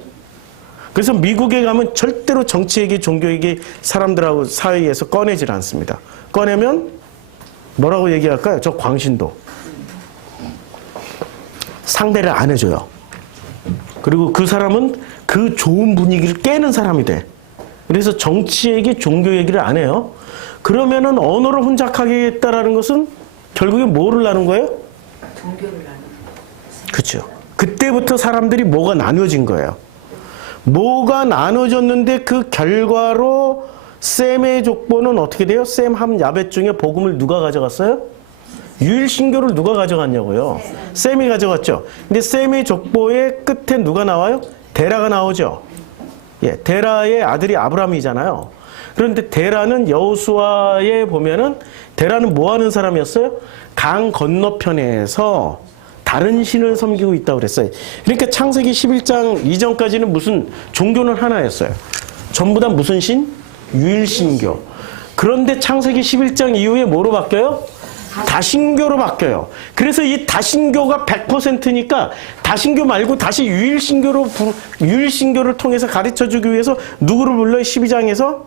그래서 미국에 가면 절대로 정치 얘기, 종교 얘기 사람들하고 사회에서 꺼내질 않습니다. 꺼내면 뭐라고 얘기할까요? 저 광신도. 상대를 안 해줘요. 그리고 그 사람은 그 좋은 분위기를 깨는 사람이 돼. 그래서 정치 얘기, 종교 얘기를 안 해요. 그러면은 언어를 혼잡하게 했다라는 것은 결국에 뭐를 나눈 거예요? 종교를 나누는. 그렇죠. 그때부터 사람들이 뭐가 나눠진 거예요. 뭐가 나눠졌는데 그 결과로 셈의 족보는 어떻게 돼요? 셈 함 야벳 중에 복음을 누가 가져갔어요? 유일신교를 누가 가져갔냐고요? 셈이 가져갔죠. 근데 셈의 족보의 끝에 누가 나와요? 데라가 나오죠. 예, 데라의 아들이 아브라함이잖아요. 그런데 데라는 여호수아에 보면은 데라는 뭐 하는 사람이었어요? 강 건너편에서 다른 신을 섬기고 있다고 그랬어요. 그러니까 창세기 11장 이전까지는 무슨 종교는 하나였어요. 전부 다 무슨 신? 유일신교. 그런데 창세기 11장 이후에 뭐로 바뀌어요? 다신교로 바뀌어요. 그래서 이 다신교가 100%니까 다신교 말고 다시 유일신교를 통해서 가르쳐주기 위해서 누구를 불러요? 12장에서?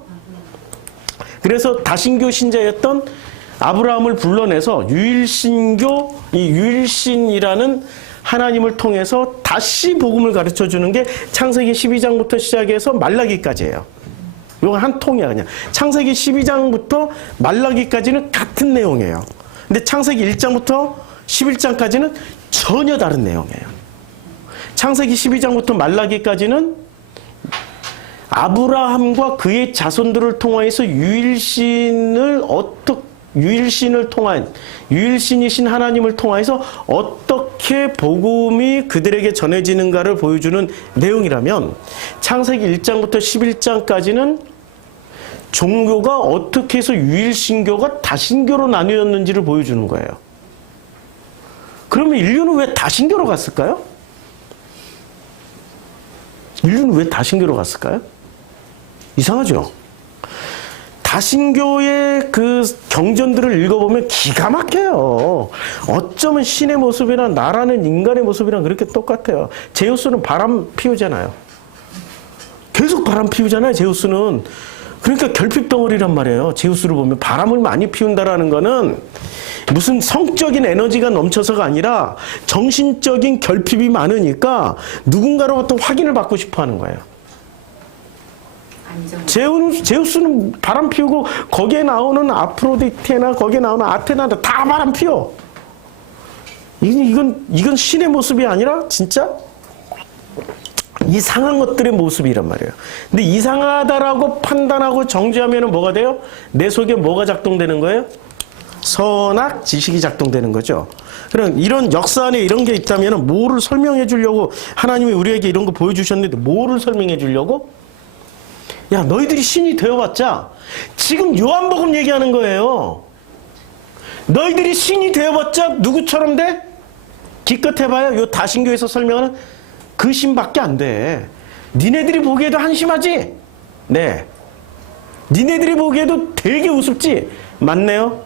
그래서 다신교 신자였던 아브라함을 불러내서 유일신교, 이 유일신이라는 하나님을 통해서 다시 복음을 가르쳐주는 게 창세기 12장부터 시작해서 말라기까지예요. 이거 한 통이야 그냥. 창세기 12장부터 말라기까지는 같은 내용이에요. 근데 창세기 1장부터 11장까지는 전혀 다른 내용이에요. 창세기 12장부터 말라기까지는 아브라함과 그의 자손들을 통하여서 유일신이신 하나님을 통하여서 어떻게 복음이 그들에게 전해지는가를 보여주는 내용이라면 창세기 1장부터 11장까지는 종교가 어떻게 해서 유일신교가 다신교로 나뉘었는지를 보여주는 거예요. 그러면 인류는 왜 다신교로 갔을까요? 인류는 왜 다신교로 갔을까요? 이상하죠? 다신교의 그 경전들을 읽어보면 기가 막혀요. 어쩌면 신의 모습이나 나라는 인간의 모습이랑 그렇게 똑같아요. 제우스는 바람 피우잖아요. 계속 바람 피우잖아요, 제우스는. 그러니까 결핍덩어리란 말이에요. 제우스를 보면 바람을 많이 피운다라는 거는 무슨 성적인 에너지가 넘쳐서가 아니라 정신적인 결핍이 많으니까 누군가로부터 확인을 받고 싶어 하는 거예요. 제우스는 바람 피우고 거기에 나오는 아프로디테나 거기에 나오는 아테나도 다 바람 피워. 이건 신의 모습이 아니라 진짜 이상한 것들의 모습이란 말이에요. 근데 이상하다라고 판단하고 정죄하면 뭐가 돼요? 내 속에 뭐가 작동되는 거예요? 선악 지식이 작동되는 거죠. 그럼 이런 역사 안에 이런 게 있다면 뭐를 설명해 주려고 하나님이 우리에게 이런 거 보여주셨는데 뭐를 설명해 주려고? 야, 너희들이 신이 되어봤자 지금 요한복음 얘기하는 거예요. 너희들이 신이 되어봤자 누구처럼 돼? 기껏 해봐요. 요 다신교에서 설명하는 그 신밖에 안 돼. 니네들이 보기에도 한심하지? 네. 니네들이 보기에도 되게 우습지? 맞네요.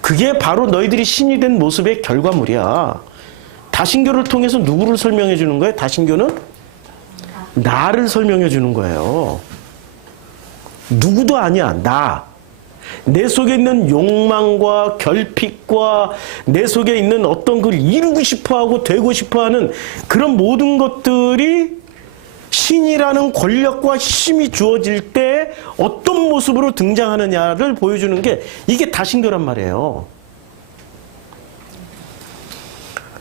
그게 바로 너희들이 신이 된 모습의 결과물이야. 다신교를 통해서 누구를 설명해 주는 거예요? 다신교는? 나를 설명해 주는 거예요. 누구도 아니야. 나. 내 속에 있는 욕망과 결핍과 내 속에 있는 어떤 걸 이루고 싶어하고 되고 싶어하는 그런 모든 것들이 신이라는 권력과 힘이 주어질 때 어떤 모습으로 등장하느냐를 보여주는 게 이게 다신교란 말이에요.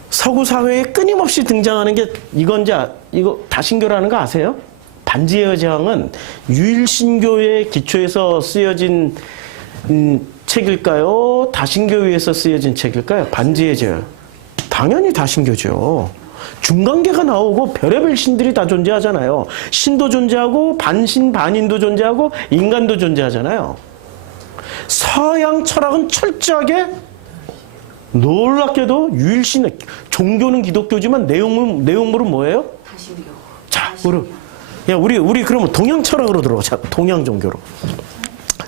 서구 사회에 끊임없이 등장하는 게 이거 다신교라는 거 아세요? 반지의 여장은 유일신교의 기초에서 쓰여진 책일까요? 다신교 위에서 쓰여진 책일까요? 반지의 제왕. 당연히 다신교죠. 중간계가 나오고 별의별 신들이 다 존재하잖아요. 신도 존재하고 반신 반인도 존재하고 인간도 존재하잖아요. 서양 철학은 철저하게 놀랍게도 유일신, 종교는 기독교지만 내용물은 뭐예요? 다신교. 자, 우리 그러면 동양 철학으로 들어가자. 동양 종교로.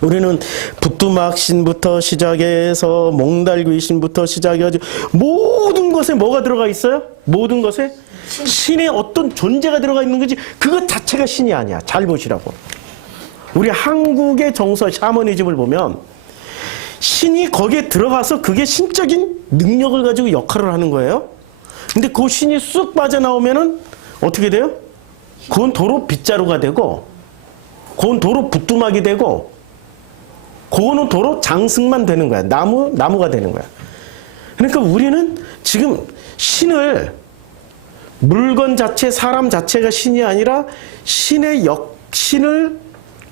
우리는 부뚜막 신부터 시작해서 몽달귀 신부터 시작해가지고 모든 것에 뭐가 들어가 있어요? 모든 것에 신의 어떤 존재가 들어가 있는 거지 그것 자체가 신이 아니야. 잘 보시라고. 우리 한국의 정서 샤머니즘을 보면 신이 거기에 들어가서 그게 신적인 능력을 가지고 역할을 하는 거예요. 근데 그 신이 쑥 빠져나오면은 어떻게 돼요? 그건 도로 빗자루가 되고 그건 도로 부뚜막이 되고 그거는 도로 장승만 되는 거야. 나무가 되는 거야. 그러니까 우리는 지금 신을 물건 자체, 사람 자체가 신이 아니라 신을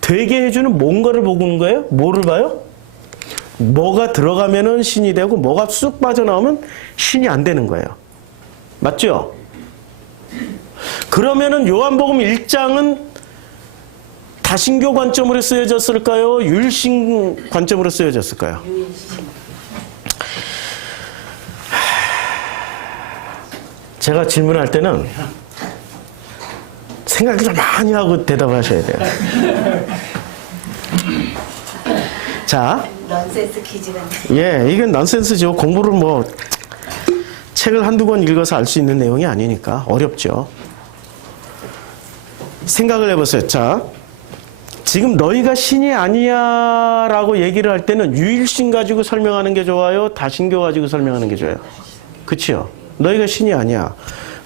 되게 해주는 뭔가를 보는 거예요. 뭐를 봐요? 뭐가 들어가면은 신이 되고 뭐가 쑥 빠져나오면 신이 안 되는 거예요. 맞죠? 그러면은 요한복음 1장은 다신교 관점으로 쓰여졌을까요? 유일신 관점으로 쓰여졌을까요? 제가 질문할 때는 생각을 좀 많이 하고 대답하셔야 돼요. 자, 넌센스 퀴즈가 이건 넌센스죠. 공부를 책을 한두 권 읽어서 알 수 있는 내용이 아니니까 어렵죠. 생각을 해보세요. 자, 지금 너희가 신이 아니야 라고 얘기를 할 때는 유일신 가지고 설명하는 게 좋아요? 다신교 가지고 설명하는 게 좋아요? 그치요? 너희가 신이 아니야.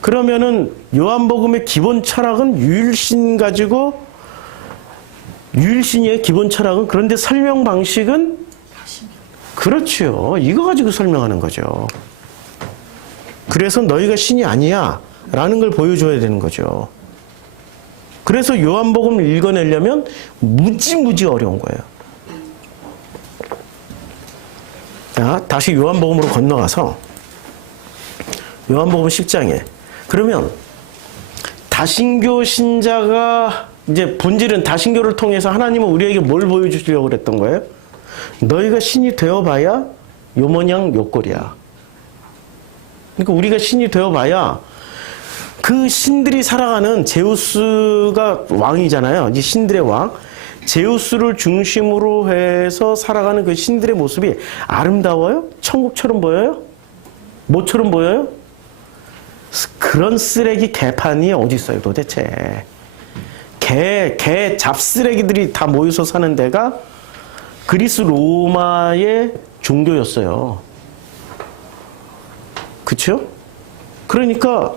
그러면은 요한복음의 기본 철학은 유일신 가지고 유일신의 기본 철학은 그런데 설명 방식은 그렇죠. 이거 가지고 설명하는 거죠. 그래서 너희가 신이 아니야 라는 걸 보여줘야 되는 거죠. 그래서 요한복음을 읽어내려면 무지 어려운 거예요. 자, 다시 요한복음으로 건너가서 요한복음 10장에 그러면 다신교 신자가 이제 본질은 다신교를 통해서 하나님은 우리에게 뭘 보여주시려고 그랬던 거예요? 너희가 신이 되어봐야 요모냥 요꼴이야. 그러니까 우리가 신이 되어봐야 그 신들이 살아가는 제우스가 왕이잖아요. 이제 신들의 왕. 제우스를 중심으로 해서 살아가는 그 신들의 모습이 아름다워요? 천국처럼 보여요? 뭐처럼 보여요? 그런 쓰레기 개판이 어디 있어요 도대체. 개 잡쓰레기들이 다 모여서 사는 데가 그리스 로마의 종교였어요. 그쵸? 그러니까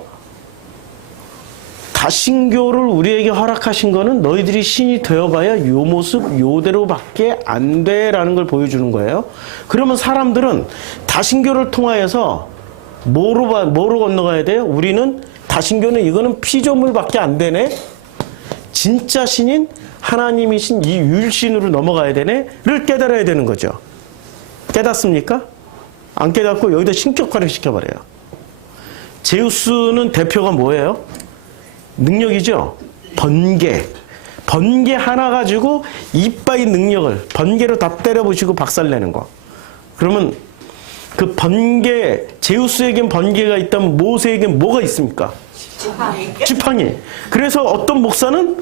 다신교를 우리에게 허락하신 거는 너희들이 신이 되어봐야 요 모습 요대로밖에 안 돼라는 걸 보여주는 거예요. 그러면 사람들은 다신교를 통하여서 뭐로 건너가야 돼요? 우리는 다신교는 이거는 피조물밖에 안 되네. 진짜 신인 하나님이신 이 유일신으로 넘어가야 되네를 깨달아야 되는 거죠. 깨닫습니까? 안 깨닫고 여기다 신격화를 시켜버려요. 제우스는 대표가 뭐예요? 능력이죠. 번개 하나 가지고 이빠이 능력을 번개로 다 때려부시고 박살내는 거. 그러면 그 번개, 제우스에겐 번개가 있다면 모세에겐 뭐가 있습니까? 지팡이. 그래서 어떤 목사는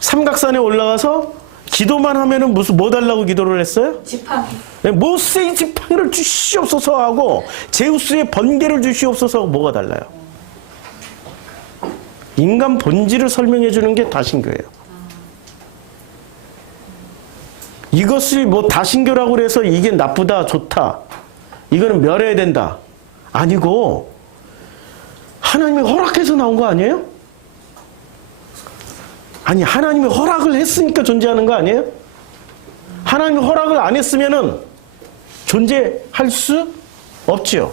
삼각산에 올라가서 기도만 하면은 뭐 달라고 기도를 했어요? 지팡이. 네, 모세의 지팡이를 주시옵소서 하고 제우스의 번개를 주시옵소서 하고 뭐가 달라요? 인간 본질을 설명해 주는 게 다신교예요. 이것을 다신교라고 해서 이게 나쁘다, 좋다. 이거는 멸해야 된다. 아니고 하나님이 허락해서 나온 거 아니에요? 아니, 하나님이 허락을 했으니까 존재하는 거 아니에요? 하나님이 허락을 안 했으면은 존재할 수 없지요.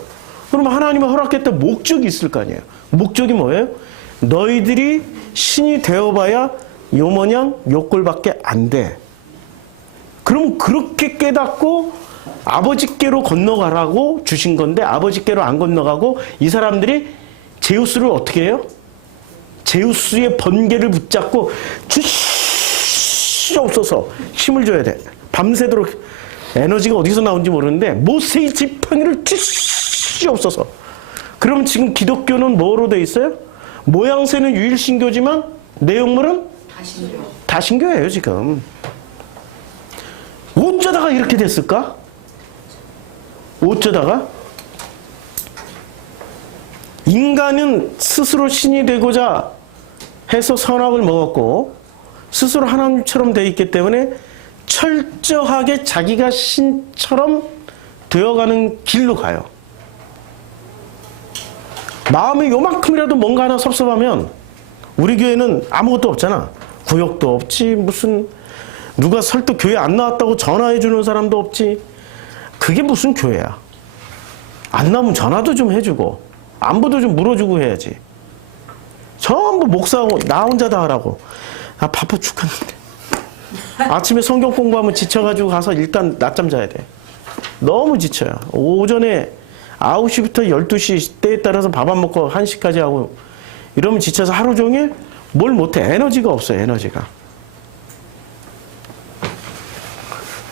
그러면 하나님이 허락했던 목적이 있을 거 아니에요? 목적이 뭐예요? 너희들이 신이 되어봐야 요모냥 요꼴밖에 안 돼. 그럼 그렇게 깨닫고 아버지께로 건너가라고 주신 건데 아버지께로 안 건너가고 이 사람들이 제우스를 어떻게 해요? 제우스의 번개를 붙잡고 주시옵소서 힘을 줘야 돼. 밤새도록 에너지가 어디서 나온지 모르는데 모세의 지팡이를 주시옵소서. 그럼 지금 기독교는 뭐로 돼 있어요? 모양새는 유일신교지만 내용물은 다신교. 다신교예요 지금. 어쩌다가 이렇게 됐을까? 어쩌다가? 인간은 스스로 신이 되고자 해서 선악을 먹었고 스스로 하나님처럼 되어 있기 때문에 철저하게 자기가 신처럼 되어가는 길로 가요. 마음이 요만큼이라도 뭔가 하나 섭섭하면 우리 교회는 아무것도 없잖아. 구역도 없지, 무슨 누가 설득 교회 안 나왔다고 전화해 주는 사람도 없지. 그게 무슨 교회야. 안 나오면 전화도 좀 해주고 안부도 좀 물어주고 해야지. 전부 목사하고 나 혼자 다 하라고. 아 바빠 죽겠는데. 아침에 성경 공부하면 지쳐가지고 가서 일단 낮잠 자야 돼. 너무 지쳐요. 오전에 9시부터 12시 때에 따라서 밥 안 먹고 1시까지 하고 이러면 지쳐서 하루 종일 뭘 못해. 에너지가 없어요. 에너지가.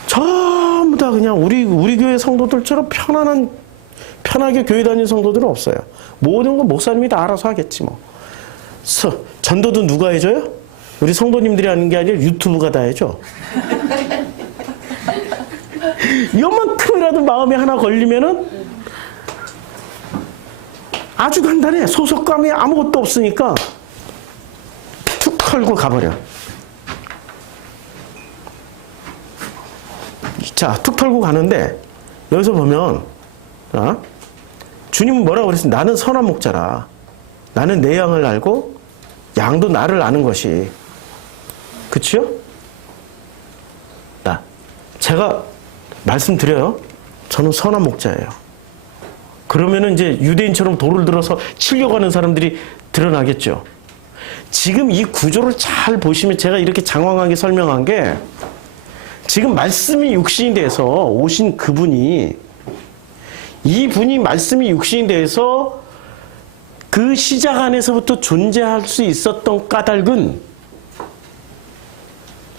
전부 다 그냥 우리 교회 성도들처럼 편하게 교회 다니는 성도들은 없어요. 모든 건 목사님이 다 알아서 하겠지 뭐. 전도도 누가 해줘요? 우리 성도님들이 하는 게 아니라 유튜브가 다 해줘. 요만큼이라도 마음에 하나 걸리면은 아주 간단해. 소속감이 아무것도 없으니까 툭 털고 가버려. 자, 툭 털고 가는데 여기서 보면 주님은 뭐라고 그랬어요? 나는 선한 목자라. 나는 내 양을 알고 양도 나를 아는 것이. 그치요? 제가 말씀드려요. 저는 선한 목자예요. 그러면은 이제 유대인처럼 돌을 들어서 치려고 하는 사람들이 드러나겠죠. 지금 이 구조를 잘 보시면 제가 이렇게 장황하게 설명한 게 지금 말씀이 육신이 돼서 오신 그분이 이분이 말씀이 육신이 돼서 그 시작 안에서부터 존재할 수 있었던 까닭은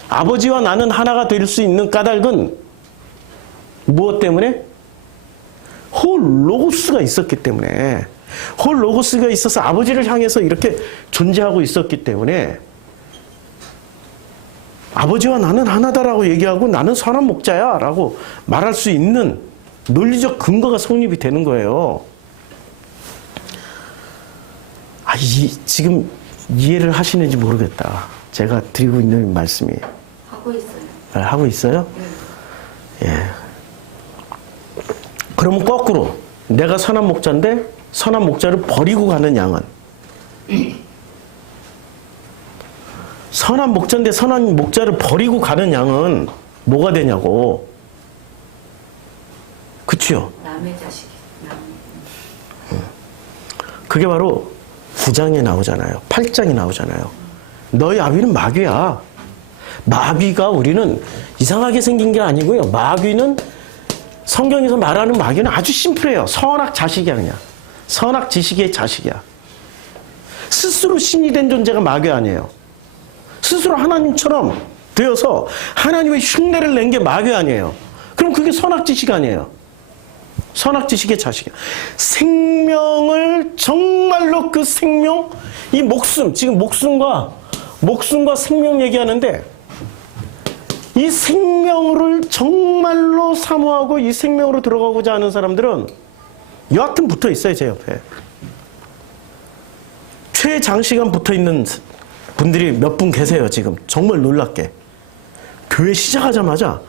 아버지와 나는 하나가 될 수 있는 까닭은 무엇 때문에? 홀 로고스가 있었기 때문에 홀 로고스가 있어서 아버지를 향해서 이렇게 존재하고 있었기 때문에 아버지와 나는 하나다라고 얘기하고 나는 선한 목자야 라고 말할 수 있는 논리적 근거가 성립이 되는 거예요. 지금 이해를 하시는지 모르겠다. 제가 드리고 있는 말씀이. 하고 있어요. 하고 있어요? 예. 그러면 거꾸로 내가 선한 목자인데 선한 목자를 버리고 가는 양은 선한 목자인데 선한 목자를 버리고 가는 양은 뭐가 되냐고. 그치요? 남의 자식이. 그게 바로 9장에 나오잖아요. 8장에 나오잖아요. 너희 아비는 마귀야. 마귀가 우리는 이상하게 생긴 게 아니고요. 마귀는 성경에서 말하는 마귀는 아주 심플해요. 선악 자식이야 그냥. 선악 지식의 자식이야. 스스로 신이 된 존재가 마귀 아니에요. 스스로 하나님처럼 되어서 하나님의 흉내를 낸 게 마귀 아니에요. 그럼 그게 선악 지식 아니에요. 선악 지식의 자식이야. 생명을 정말로 그 생명, 이 목숨, 지금 목숨과 생명 얘기하는데 이 생명을 정말로 사모하고 이 생명으로 들어가고자 하는 사람들은 여하튼 붙어 있어요. 제 옆에. 최장시간 붙어 있는 분들이 몇 분 계세요. 지금 정말 놀랍게. 교회 시작하자마자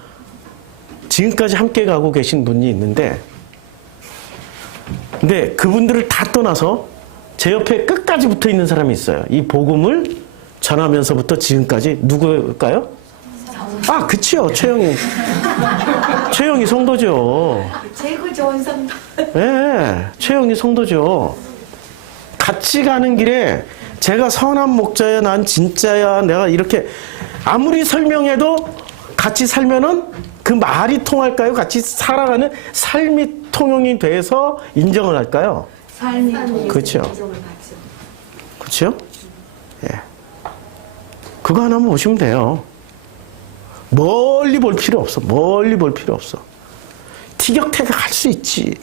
지금까지 함께 가고 계신 분이 있는데 근데 그분들을 다 떠나서 제 옆에 끝까지 붙어 있는 사람이 있어요. 이 복음을 전하면서부터 지금까지 누구일까요? 그치요. 최영이 성도죠. 최고 좋은 성도. 네, 최영이 성도죠. 같이 가는 길에 제가 선한 목자야, 난 진짜야, 내가 이렇게 아무리 설명해도 같이 살면은 그 말이 통할까요? 같이 살아가는 삶이 통용이 돼서 인정을 할까요? 삶이 그렇죠. 인정을 받죠. 그렇죠? 예. 그거 하나만 보시면 돼요. 멀리 볼 필요 없어. 멀리 볼 필요 없어. 티격태격 할 수 있지.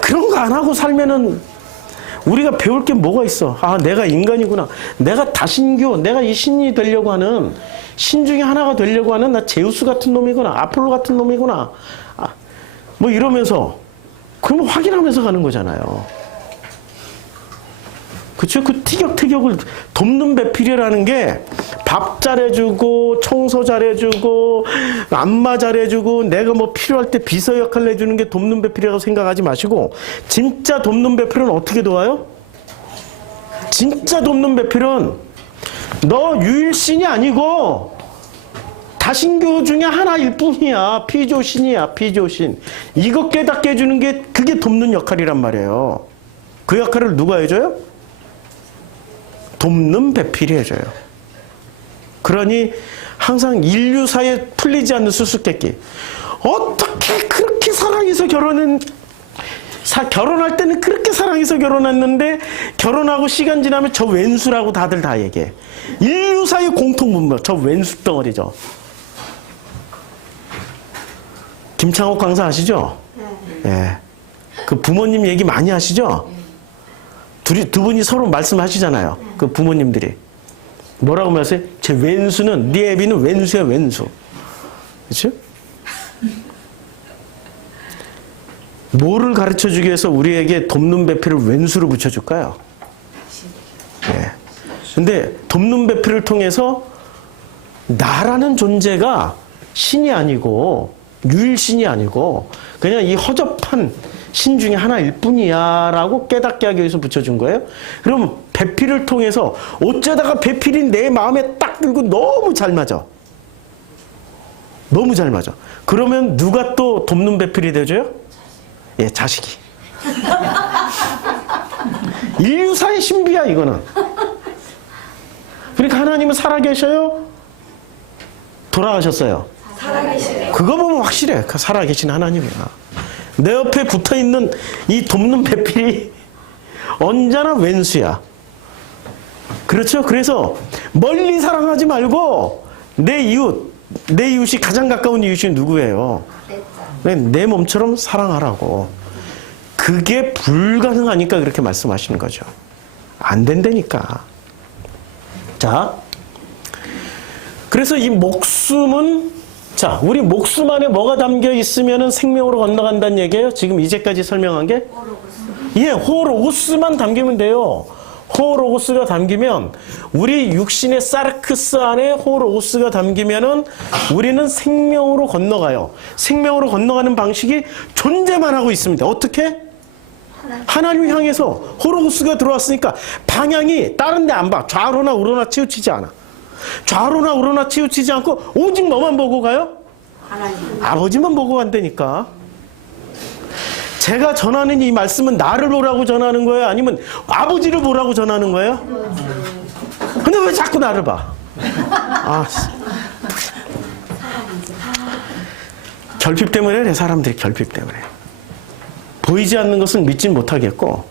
그런 거 안 하고 살면은 우리가 배울 게 뭐가 있어? 아, 내가 인간이구나. 내가 다신교, 내가 이 신이 되려고 하는, 신 중에 하나가 되려고 하는 나 제우스 같은 놈이구나. 아폴로 같은 놈이구나. 아, 뭐 이러면서, 그러면 확인하면서 가는 거잖아요. 그쵸? 그 티격태격을 돕는 배필이라는 게 밥 잘해주고, 청소 잘해주고, 안마 잘해주고, 내가 뭐 필요할 때 비서 역할을 해주는 게 돕는 배필이라고 생각하지 마시고, 진짜 돕는 배필은 어떻게 도와요? 진짜 돕는 배필은 너 유일신이 아니고 다신교 중에 하나일 뿐이야. 피조신이야, 피조신. 이거 깨닫게 해주는 게 그게 돕는 역할이란 말이에요. 그 역할을 누가 해줘요? 돕는 배필이 해줘요. 그러니 항상 인류사에 풀리지 않는 수수께끼. 어떻게 그렇게 사랑해서 결혼할 때는 그렇게 사랑해서 결혼했는데 결혼하고 시간 지나면 저 왼수라고 다들 다 얘기해. 인류사의 공통분모. 저 왼수 덩어리죠. 김창옥 강사 아시죠? 예. 그 부모님 얘기 많이 하시죠? 두 분이 서로 말씀하시잖아요. 그 부모님들이. 뭐라고 말하세요? 제 왼수는, 네 애비는 왼수야, 왼수. 그렇죠? 뭐를 가르쳐 주기 위해서 우리에게 돕는 배필을 왼수로 붙여줄까요? 예. 근데 돕는 배필을 통해서 나라는 존재가 신이 아니고, 유일신이 아니고, 그냥 이 허접한 신 중에 하나일 뿐이야 라고 깨닫게 하기 위해서 붙여준 거예요. 그럼 배필을 통해서 어쩌다가 배필이 내 마음에 딱 들고 너무 잘 맞아. 너무 잘 맞아. 그러면 누가 또 돕는 배필이 되줘요? 예, 자식이. 인류사의 신비야 이거는. 그러니까 하나님은 살아계셔요? 돌아가셨어요? 살아계시네요. 그거 보면 확실해. 살아계신 하나님이야. 내 옆에 붙어있는 이 돕는 배필이 언제나 왼수야. 그렇죠? 그래서 멀리 사랑하지 말고 내 이웃이 가장 가까운 이웃이 누구예요? 내 몸처럼 사랑하라고. 그게 불가능하니까 그렇게 말씀하시는 거죠. 안 된다니까. 자, 그래서 이 목숨은 자, 우리 목숨 안에 뭐가 담겨 있으면 생명으로 건너간다는 얘기예요? 지금 이제까지 설명한 게? 예, 호로고스만 담기면 돼요. 호로고스가 담기면 우리 육신의 사르크스 안에 호로고스가 담기면은 우리는 생명으로 건너가요. 생명으로 건너가는 방식이 존재만 하고 있습니다. 어떻게? 하나님 향해서 호로고스가 들어왔으니까 방향이 다른 데 안 봐. 좌로나 우로나 치우치지 않아. 좌로나 우로나 치우치지 않고 오직 뭐만 보고 가요? 하나님. 아버지만 보고 간다니까. 제가 전하는 이 말씀은 나를 보라고 전하는 거예요? 아니면 아버지를 보라고 전하는 거예요? 근데 왜 자꾸 나를 봐? 아, 결핍 때문에 그래. 사람들이 결핍 때문에. 보이지 않는 것은 믿진 못하겠고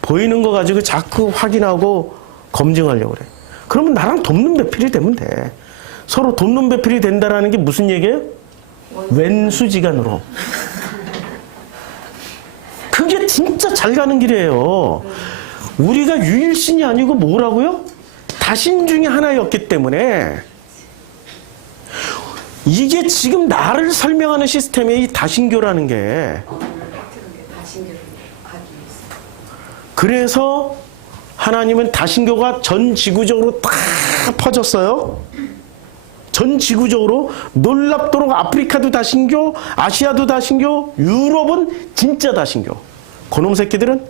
보이는 거 가지고 자꾸 확인하고 검증하려고 그래. 그러면 나랑 돕는 배필이 되면 돼. 서로 돕는 배필이 된다라는 게 무슨 얘기예요? 왼수지간으로. 그게 진짜 잘 가는 길이에요. 우리가 유일신이 아니고 뭐라고요? 다신 중에 하나였기 때문에 이게 지금 나를 설명하는 시스템의 이 다신교라는 게 그래서 하나님은 다신교가 전 지구적으로 다 퍼졌어요. 전 지구적으로 놀랍도록 아프리카도 다신교, 아시아도 다신교, 유럽은 진짜 다신교. 그놈 새끼들은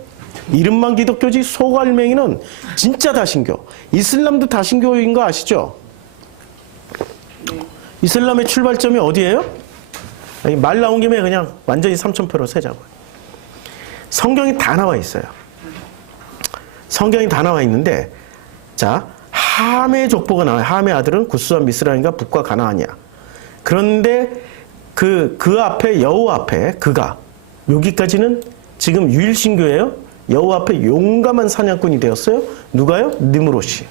이름만 기독교지 소갈맹이는 진짜 다신교. 이슬람도 다신교인 거 아시죠? 이슬람의 출발점이 어디예요? 말 나온 김에 그냥 완전히 3,000표로 세자고요. 성경이 다 나와 있어요. 성경이 다 나와 있는데, 자, 함의 족보가 나와요. 함의 아들은 구스와 미스라임과 북과 가나안이야. 그런데 그 앞에 여호와 앞에 그가 여기까지는 지금 유일신교예요. 여호와 앞에 용감한 사냥꾼이 되었어요. 누가요? 니므롯이.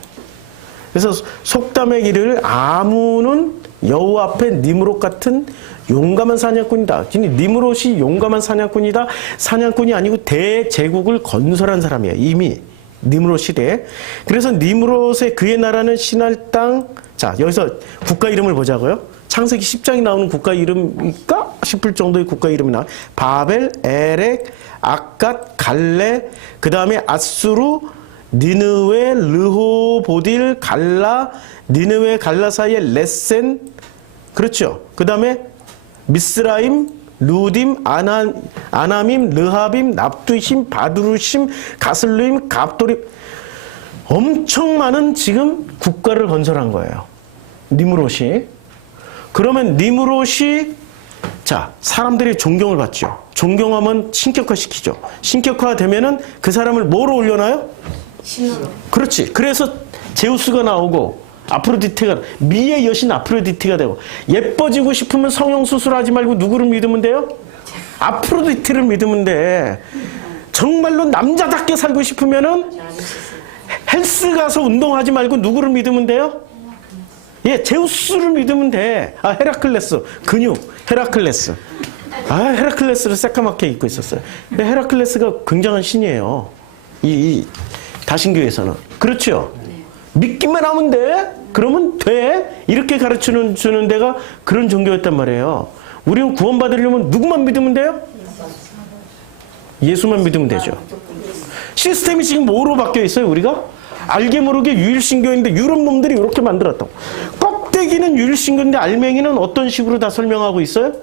그래서 속담의 길을 아무는 여호와 앞에 니므롯 같은 용감한 사냥꾼이다. 근데 니므롯이 용감한 사냥꾼이다. 사냥꾼이 아니고 대제국을 건설한 사람이야. 이미 니므롯 시대에. 그래서 니므롯의 그의 나라는 신할 땅. 자, 여기서 국가 이름을 보자고요. 창세기 10장에 나오는 국가 이름일까 싶을 정도의 국가 이름이 나와. 바벨, 에렉, 아갓, 갈레, 그 다음에 아수르, 니느웨, 르호보딜, 갈라, 니느웨, 갈라 사이에 레센, 그렇죠. 그 다음에 미스라임, 루딤, 아나밈, 르하빔, 납두심, 바두르심, 가슬루임, 갑도림. 엄청 많은 지금 국가를 건설한 거예요. 니므롯이. 그러면 니므롯이 자, 사람들이 존경을 받죠. 존경하면 신격화시키죠. 신격화되면은 그 사람을 뭐로 올려놔요? 신으로. 그렇지. 그래서 제우스가 나오고 아프로디테가 미의 여신 아프로디테가 되고 예뻐지고 싶으면 성형수술하지 말고 누구를 믿으면 돼요? 아프로디테를 믿으면 돼. 정말로 남자답게 살고 싶으면은 헬스 가서 운동하지 말고 누구를 믿으면 돼요? 예, 제우스를 믿으면 돼. 아, 헤라클레스. 근육. 헤라클레스. 아, 헤라클레스를 새까맣게 입고 있었어요. 근데 헤라클레스가 굉장한 신이에요. 이 다신교에서는. 그렇죠? 믿기만 하면 돼? 그러면 돼? 이렇게 가르치는 주는 데가 그런 종교였단 말이에요. 우리는 구원받으려면 누구만 믿으면 돼요? 예수만 믿으면 되죠. 시스템이 지금 뭐로 바뀌어 있어요, 우리가? 알게 모르게 유일신교인데 유럽 놈들이 이렇게 만들었다고. 껍데기는 유일신교인데 알맹이는 어떤 식으로 다 설명하고 있어요?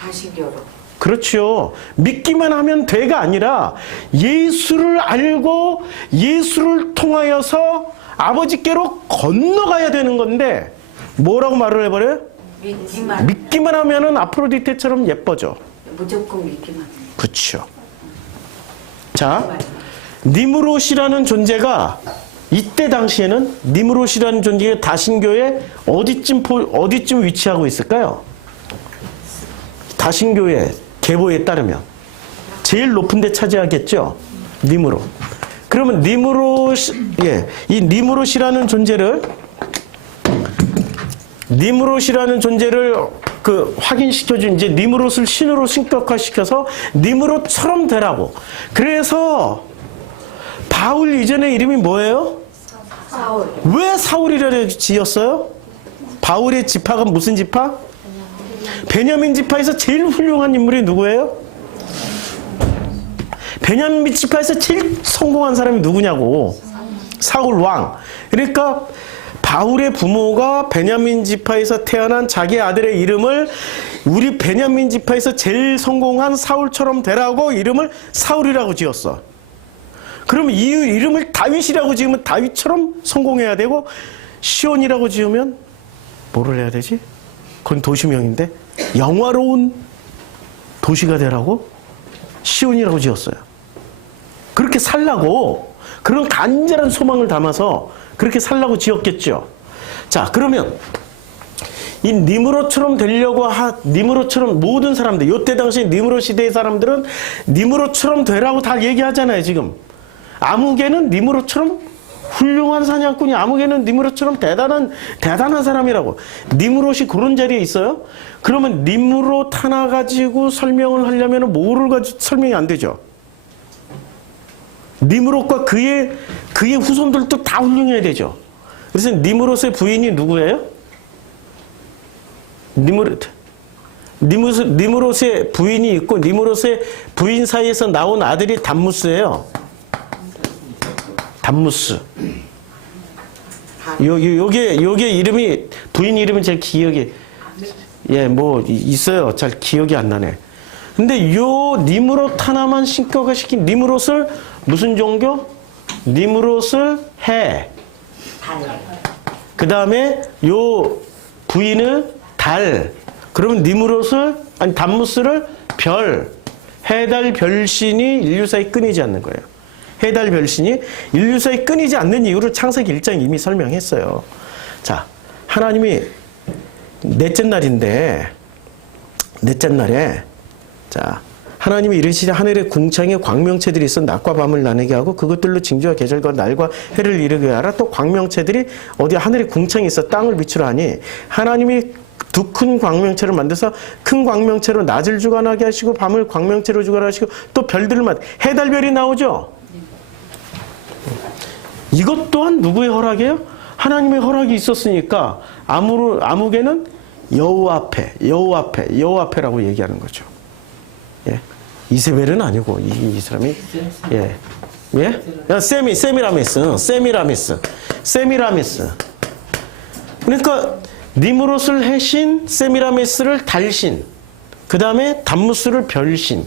다시교로. 그렇죠. 믿기만 하면 돼가 아니라 예수를 알고 예수를 통하여서 아버지께로 건너가야 되는 건데 뭐라고 말을 해버려요? 믿기만 하면은 아프로디테처럼 예뻐져. 무조건 믿기만. 그렇죠. 자, 니므롯이라는 존재가 이때 당시에는 니므롯이라는 존재가 다신교의 어디쯤 위치하고 있을까요? 다신교의 계보에 따르면 제일 높은 데 차지하겠죠. 니므롯. 그러면 이 니므롯이라는 존재를 확인시켜준 이제 니므롯을 신으로 신격화시켜서 니므롯처럼 되라고. 그래서 바울 이전의 이름이 뭐예요? 사울. 왜 사울이라고 지었어요? 바울의 지파가 무슨 지파? 베냐민 지파에서 제일 훌륭한 인물이 누구예요? 베냐민 지파에서 제일 성공한 사람이 누구냐고. 사울 왕. 그러니까 바울의 부모가 베냐민 지파에서 태어난 자기 아들의 이름을 우리 베냐민 지파에서 제일 성공한 사울처럼 되라고 이름을 사울이라고 지었어. 그럼 이 이름을 다윗이라고 지으면 다윗처럼 성공해야 되고 시온이라고 지으면 뭐를 해야 되지? 그건 도시명인데 영화로운 도시가 되라고 시온이라고 지었어요. 그렇게 살라고 그런 간절한 소망을 담아서 그렇게 살라고 지었겠죠. 자, 그러면 이 니므롯처럼 되려고 니므롯처럼 모든 사람들 이때 당시 니므롯 시대의 사람들은 니므롯처럼 되라고 다 얘기하잖아요. 지금 아무개는 니므롯처럼 훌륭한 사냥꾼이 아무개는 니므롯처럼 대단한 사람이라고. 니므롯이 그런 자리에 있어요? 그러면 니므롯 하나 가지고 설명을 하려면 뭐를 가지고 설명이 안 되죠. 니므롯과 그의 후손들도 다 훌륭해야 되죠. 그래서 니므롯의 부인이 누구예요? 니므롯의 부인이 있고 니므롯의 부인 사이에서 나온 아들이 담무스예요. 담무스. 요게 이름이 부인 이름은 제 기억이 뭐 있어요. 잘 기억이 안 나네. 근데 요 니므롯 하나만 신격화시킨 니므롯을 무슨 종교? 니므롯을 해. 그 다음에 요 부인을 달. 그러면 담무스를 별. 해달 별신이 인류 사이 끊이지 않는 거예요. 해달 별신이 인류 사이 끊이지 않는 이유를 창세기 1장 이미 설명했어요. 자, 하나님이 넷째 날에 자, 하나님이 이르시되 하늘에 궁창에 광명체들이 있어 낮과 밤을 나누게 하고 그것들로 징조와 계절과 날과 해를 이르게 하라. 또 광명체들이 어디 하늘에 궁창이 있어 땅을 비추라 하니 하나님이 두 큰 광명체를 만들어서 큰 광명체로 낮을 주관하게 하시고 밤을 광명체로 주관하시고 또 별들을 해달별이 나오죠. 이것 또한 누구의 허락이에요? 하나님의 허락이 있었으니까 아무개는 여호와패라고 얘기하는 거죠. 예. 이세벨은 아니고 이 사람이 예. 예? 세미라미스. 그러니까 니무롯을 해신, 세미라미스를 달신, 그 다음에 담무스를 별신.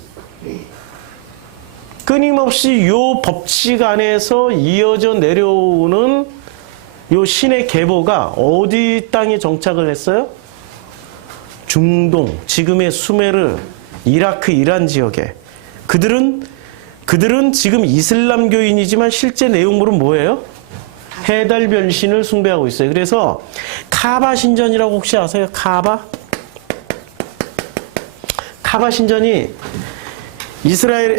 끊임없이 요 법칙 안에서 이어져 내려오는 요 신의 계보가 어디 땅에 정착을 했어요? 중동, 지금의 수메르, 이라크, 이란 지역에. 그들은 지금 이슬람교인이지만 실제 내용물은 뭐예요? 해달별 신을 숭배하고 있어요. 그래서 카바 신전이라고 혹시 아세요? 카바 신전이 이슬람의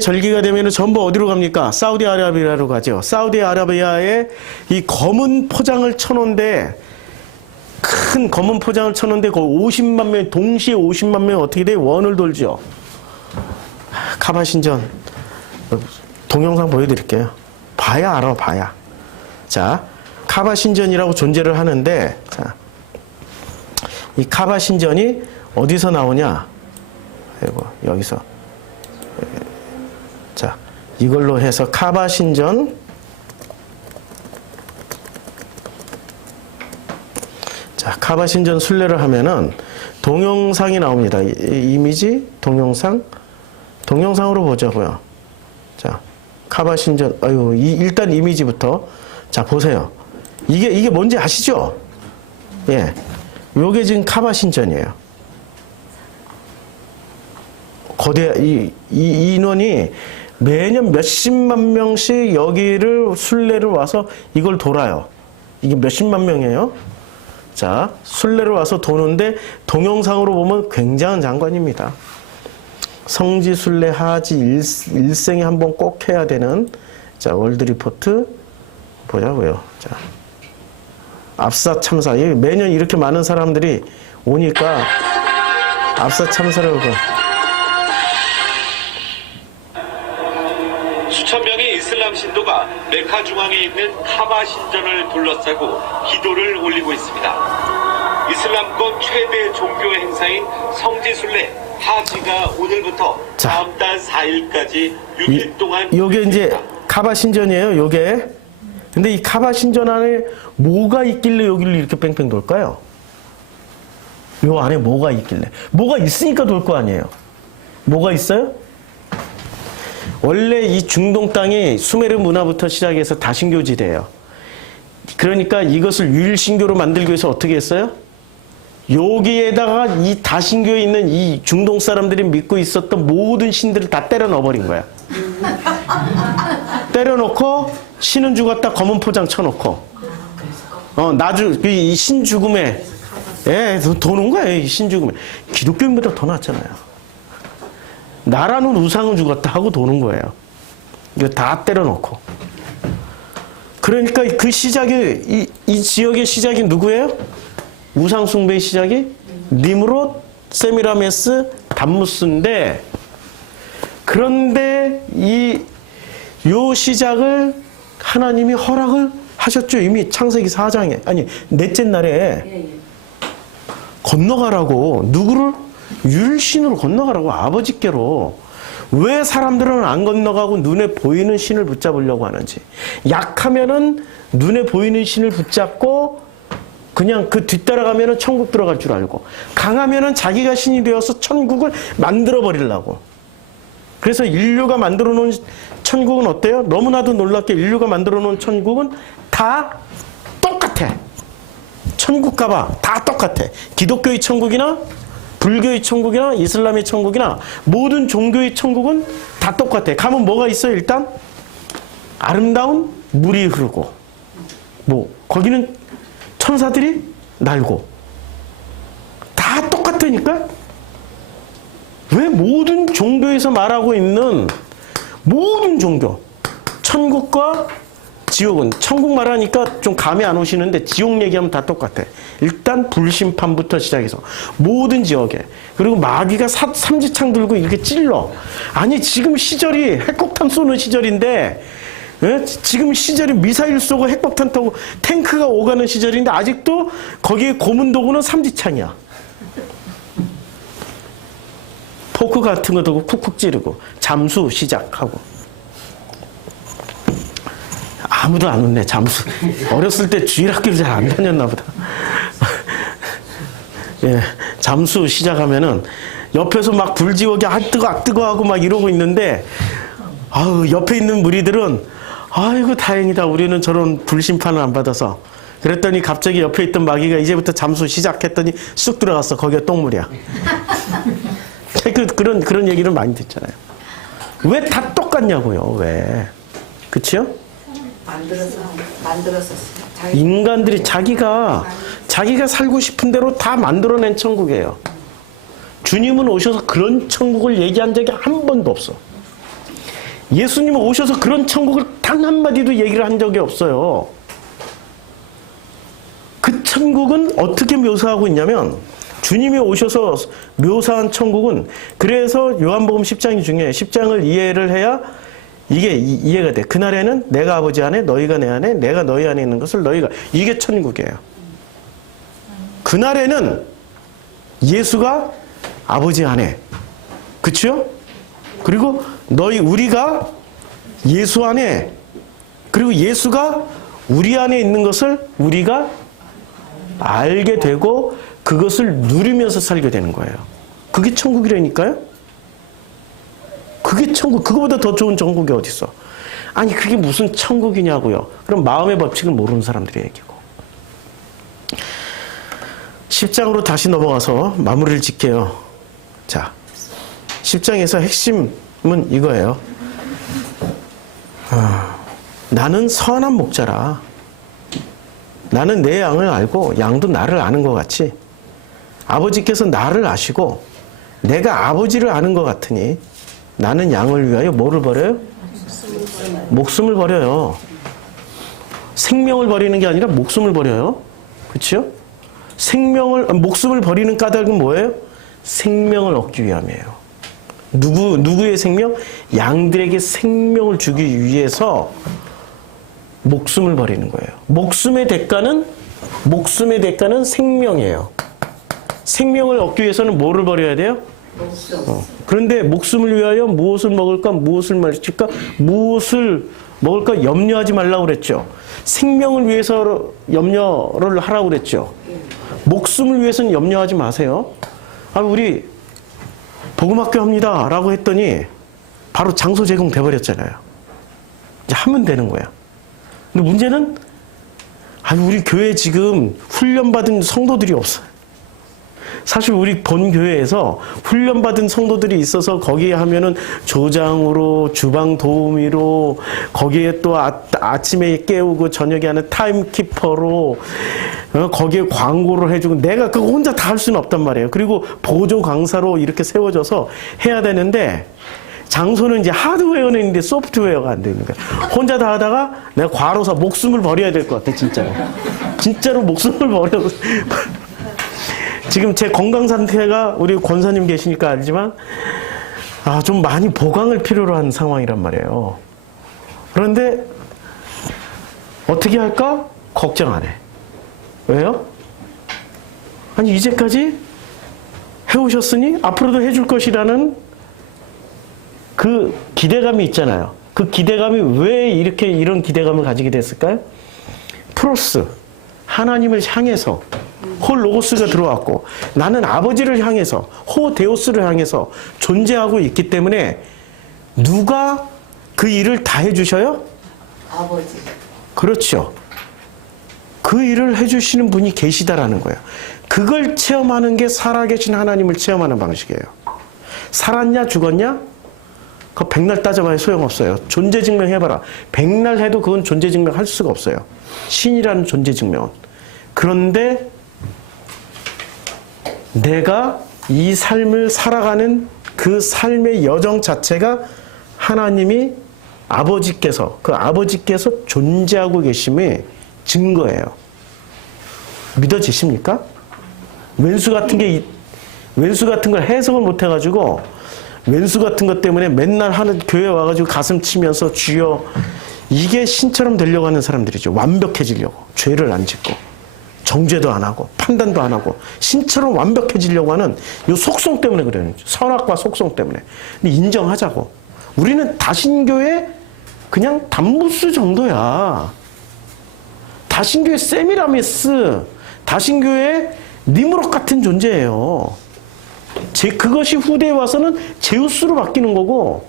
절기가 되면 전부 어디로 갑니까? 사우디아라비아로 가죠. 사우디아라비아에 이 검은 포장을 쳐놓은데 큰 검은 포장을 쳐놓은데 거의 50만 명, 동시에 50만 명 어떻게 돼? 원을 돌죠. 카바 신전 동영상 보여드릴게요. 봐야 알아, 봐야. 자, 카바 신전이라고 존재를 하는데, 자, 이 카바 신전이 어디서 나오냐? 아이고, 여기서. 자, 이걸로 해서 카바 신전. 자, 카바 신전 순례를 하면은 동영상이 나옵니다. 이미지, 동영상으로 보자고요. 자, 카바 신전, 일단 이미지부터. 자, 보세요. 이게 뭔지 아시죠? 예. 요게 지금 카바 신전이에요. 이 인원이 매년 몇십만 명씩 여기를 순례를 와서 이걸 돌아요. 이게 몇십만 명이에요. 자, 순례를 와서 도는데 동영상으로 보면 굉장한 장관입니다. 성지 순례 하지 일생에 한번 꼭 해야 되는, 자, 월드 리포트 보자고요. 자, 압사 참사. 매년 이렇게 많은 사람들이 오니까 압사 참사를 수천 명의 이슬람 신도가 메카 중앙에 있는 카바 신전을 둘러싸고 기도를 올리고 있습니다. 이슬람권 최대 종교 행사인 성지순례 하지가 오늘부터 다음 달 4일까지 6일 동안 요게 이제 카바 신전이에요. 요게. 근데 이 카바 신전 안에 뭐가 있길래 여기를 이렇게 뺑뺑 돌까요? 요 안에 뭐가 있길래? 뭐가 있으니까 돌 거 아니에요. 뭐가 있어요? 원래 이 중동 땅이 수메르 문화부터 시작해서 다신교지대예요. 그러니까 이것을 유일신교로 만들기 위해서 어떻게 했어요? 여기에다가 이 다신교에 있는 이 중동 사람들이 믿고 있었던 모든 신들을 다 때려 넣어버린 거야. 때려놓고 신은 죽었다 검은 포장 쳐놓고 이 신 죽음에 도는 거야. 이 신 죽음에. 기독교인보다 더 낫잖아요. 나라는 우상은 죽었다 하고 도는 거예요. 이거 다 때려놓고. 그러니까 그 시작이 이 지역의 시작이 누구예요? 우상 숭배의 시작이 니무롯, 세미라메스, 담무스인데, 그런데 요 시작을 하나님이 허락을 하셨죠. 이미 창세기 4장에. 아니, 넷째 날에 건너가라고. 누구를? 율신으로 건너가라고. 아버지께로. 왜 사람들은 안 건너가고 눈에 보이는 신을 붙잡으려고 하는지. 약하면은 눈에 보이는 신을 붙잡고 그냥 그 뒤따라가면은 천국 들어갈 줄 알고, 강하면은 자기가 신이 되어서 천국을 만들어 버리려고. 그래서 인류가 만들어 놓은 천국은 어때요? 너무나도 놀랍게 인류가 만들어 놓은 천국은 다 똑같아. 천국 가봐. 다 똑같아. 기독교의 천국이나 불교의 천국이나 이슬람의 천국이나 모든 종교의 천국은 다 똑같아. 가면 뭐가 있어요? 일단 아름다운 물이 흐르고, 거기는 천사들이 날고, 다 똑같으니까 왜 모든 종교에서 말하고 있는 모든 종교, 천국과 지옥은, 천국 말하니까 좀 감이 안 오시는데 지옥 얘기하면 다 똑같아. 일단 불심판부터 시작해서 모든 지역에, 그리고 마귀가 삼지창 들고 이렇게 찔러. 아니 지금 시절이 핵폭탄 쏘는 시절인데, 예? 지금 시절이 미사일 쏘고 핵폭탄 타고 탱크가 오가는 시절인데 아직도 거기에 고문 도구는 삼지창이야. 포크 같은 거 들고 쿡쿡 찌르고 잠수 시작하고. 아무도 안 웃네. 잠수. 어렸을 때 주일학교를 잘 안 다녔나 보다. 예, 잠수 시작하면은 옆에서 막 불지옥이 뜨거 하고 막 이러고 있는데, 아우, 옆에 있는 무리들은 아이고 다행이다. 우리는 저런 불심판을 안 받아서. 그랬더니 갑자기 옆에 있던 마귀가 이제부터 잠수 시작했더니 쑥 들어갔어. 거기가 똥물이야. 그런 얘기를 많이 듣잖아요. 왜 다 똑같냐고요. 왜? 그치요? 만들었었어요. 자기 인간들이 자기가 살고 싶은 대로 다 만들어낸 천국이에요. 주님은 오셔서 그런 천국을 얘기한 적이 한 번도 없어. 예수님은 오셔서 그런 천국을 단 한마디도 얘기를 한 적이 없어요. 그 천국은 어떻게 묘사하고 있냐면, 주님이 오셔서 묘사한 천국은, 그래서 요한복음 10장이 중요해요. 10장을 이해를 해야 이게 이해가 돼. 그날에는 내가 아버지 안에, 너희가 내 안에, 내가 너희 안에 있는 것을 너희가, 이게 천국이에요. 그날에는 예수가 아버지 안에, 그치요? 그리고 우리가 예수 안에, 그리고 예수가 우리 안에 있는 것을 우리가 알게 되고 그것을 누리면서 살게 되는 거예요. 그게 천국이라니까요? 그게 천국, 그거보다 더 좋은 천국이 어디 있어? 아니 그게 무슨 천국이냐고요. 그럼 마음의 법칙을 모르는 사람들의 얘기고. 10장으로 다시 넘어가서 마무리를 짓게요. 자, 10장에서 핵심은 이거예요. 나는 선한 목자라. 나는 내 양을 알고 양도 나를 아는 것 같이 아버지께서 나를 아시고 내가 아버지를 아는 것 같으니 나는 양을 위하여 뭐를 버려요? 목숨을 버려요. 생명을 버리는 게 아니라 목숨을 버려요. 그렇죠? 목숨을 버리는 까닭은 뭐예요? 생명을 얻기 위함이에요. 누구의 생명? 양들에게 생명을 주기 위해서 목숨을 버리는 거예요. 목숨의 대가는 생명이에요. 생명을 얻기 위해서는 뭐를 버려야 돼요? 그런데 목숨을 위하여 무엇을 먹을까, 무엇을 마실까, 무엇을 먹을까 염려하지 말라고 그랬죠. 생명을 위해서 염려를 하라고 그랬죠. 목숨을 위해서는 염려하지 마세요. 우리 복음학교 합니다 라고 했더니 바로 장소 제공돼 버렸잖아요. 이제 하면 되는 거야. 근데 문제는 우리 교회 지금 훈련받은 성도들이 없어요. 사실 우리 본 교회에서 훈련받은 성도들이 있어서 거기에 하면은 조장으로, 주방 도우미로, 거기에 또 아침에 깨우고 저녁에 하는 타임키퍼로, 거기에 광고를 해주고, 내가 그거 혼자 다 할 수는 없단 말이에요. 그리고 보조 강사로 이렇게 세워져서 해야 되는데, 장소는 이제 하드웨어는 있는데 소프트웨어가 안 되는 거야. 혼자 다 하다가 내가 과로사 목숨을 버려야 될 것 같아, 진짜로. 진짜로 목숨을 버려. 지금 제 건강 상태가 우리 권사님 계시니까 알지만, 좀 많이 보강을 필요로 한 상황이란 말이에요. 그런데 어떻게 할까? 걱정 안 해. 왜요? 아니, 이제까지 해오셨으니 앞으로도 해줄 것이라는 그 기대감이 있잖아요. 그 기대감이 왜 이런 기대감을 가지게 됐을까요? 프로스, 하나님을 향해서 홀 로고스가 들어왔고, 나는 아버지를 향해서, 호 데오스를 향해서 존재하고 있기 때문에 누가 그 일을 다 해주셔요? 아버지. 그렇죠. 그 일을 해주시는 분이 계시다라는 거예요. 그걸 체험하는 게 살아계신 하나님을 체험하는 방식이에요. 살았냐 죽었냐? 그거 백날 따져봐야 소용없어요. 존재 증명해봐라. 백날 해도 그건 존재 증명할 수가 없어요. 신이라는 존재 증명은. 그런데 내가 이 삶을 살아가는 그 삶의 여정 자체가 하나님이 아버지께서, 그 아버지께서 존재하고 계심의 증거예요. 믿어지십니까? 왼수 같은 걸 해석을 못 해가지고, 왼수 같은 것 때문에 맨날 하는 교회 와가지고 가슴 치면서 주여, 이게 신처럼 되려고 하는 사람들이죠. 완벽해지려고. 죄를 안 짓고, 정죄도 안 하고, 판단도 안 하고, 신처럼 완벽해지려고 하는 이 속성 때문에 그래요. 선악과 속성 때문에. 근데 인정하자고. 우리는 다신교의 그냥 단무스 정도야. 다신교의 세미라미스, 다신교의 니무롯 같은 존재예요. 그것이 후대에 와서는 제우스로 바뀌는 거고,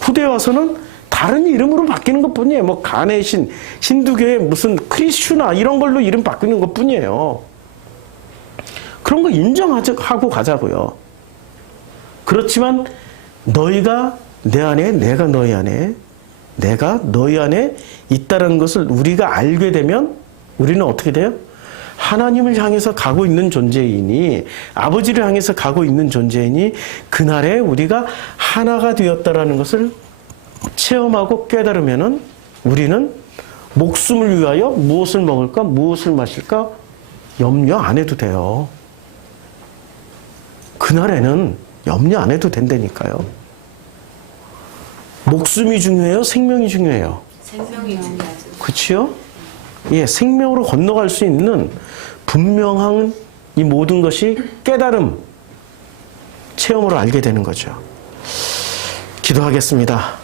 후대에 와서는 다른 이름으로 바뀌는 것 뿐이에요. 뭐 간의 신, 힌두교의 무슨 크리슈나 이런 걸로 이름 바뀌는 것 뿐이에요. 그런 거 인정하고 가자고요. 그렇지만 너희가 내 안에, 내가 너희 안에, 내가 너희 안에 있다는 것을 우리가 알게 되면 우리는 어떻게 돼요? 하나님을 향해서 가고 있는 존재이니, 아버지를 향해서 가고 있는 존재이니, 그날에 우리가 하나가 되었다라는 것을 체험하고 깨달으면은 우리는 목숨을 위하여 무엇을 먹을까, 무엇을 마실까 염려 안 해도 돼요. 그날에는 염려 안 해도 된다니까요. 목숨이 중요해요? 생명이 중요해요? 생명이 중요하죠. 그치요? 예, 생명으로 건너갈 수 있는 분명한 이 모든 것이 깨달음, 체험으로 알게 되는 거죠. 기도하겠습니다.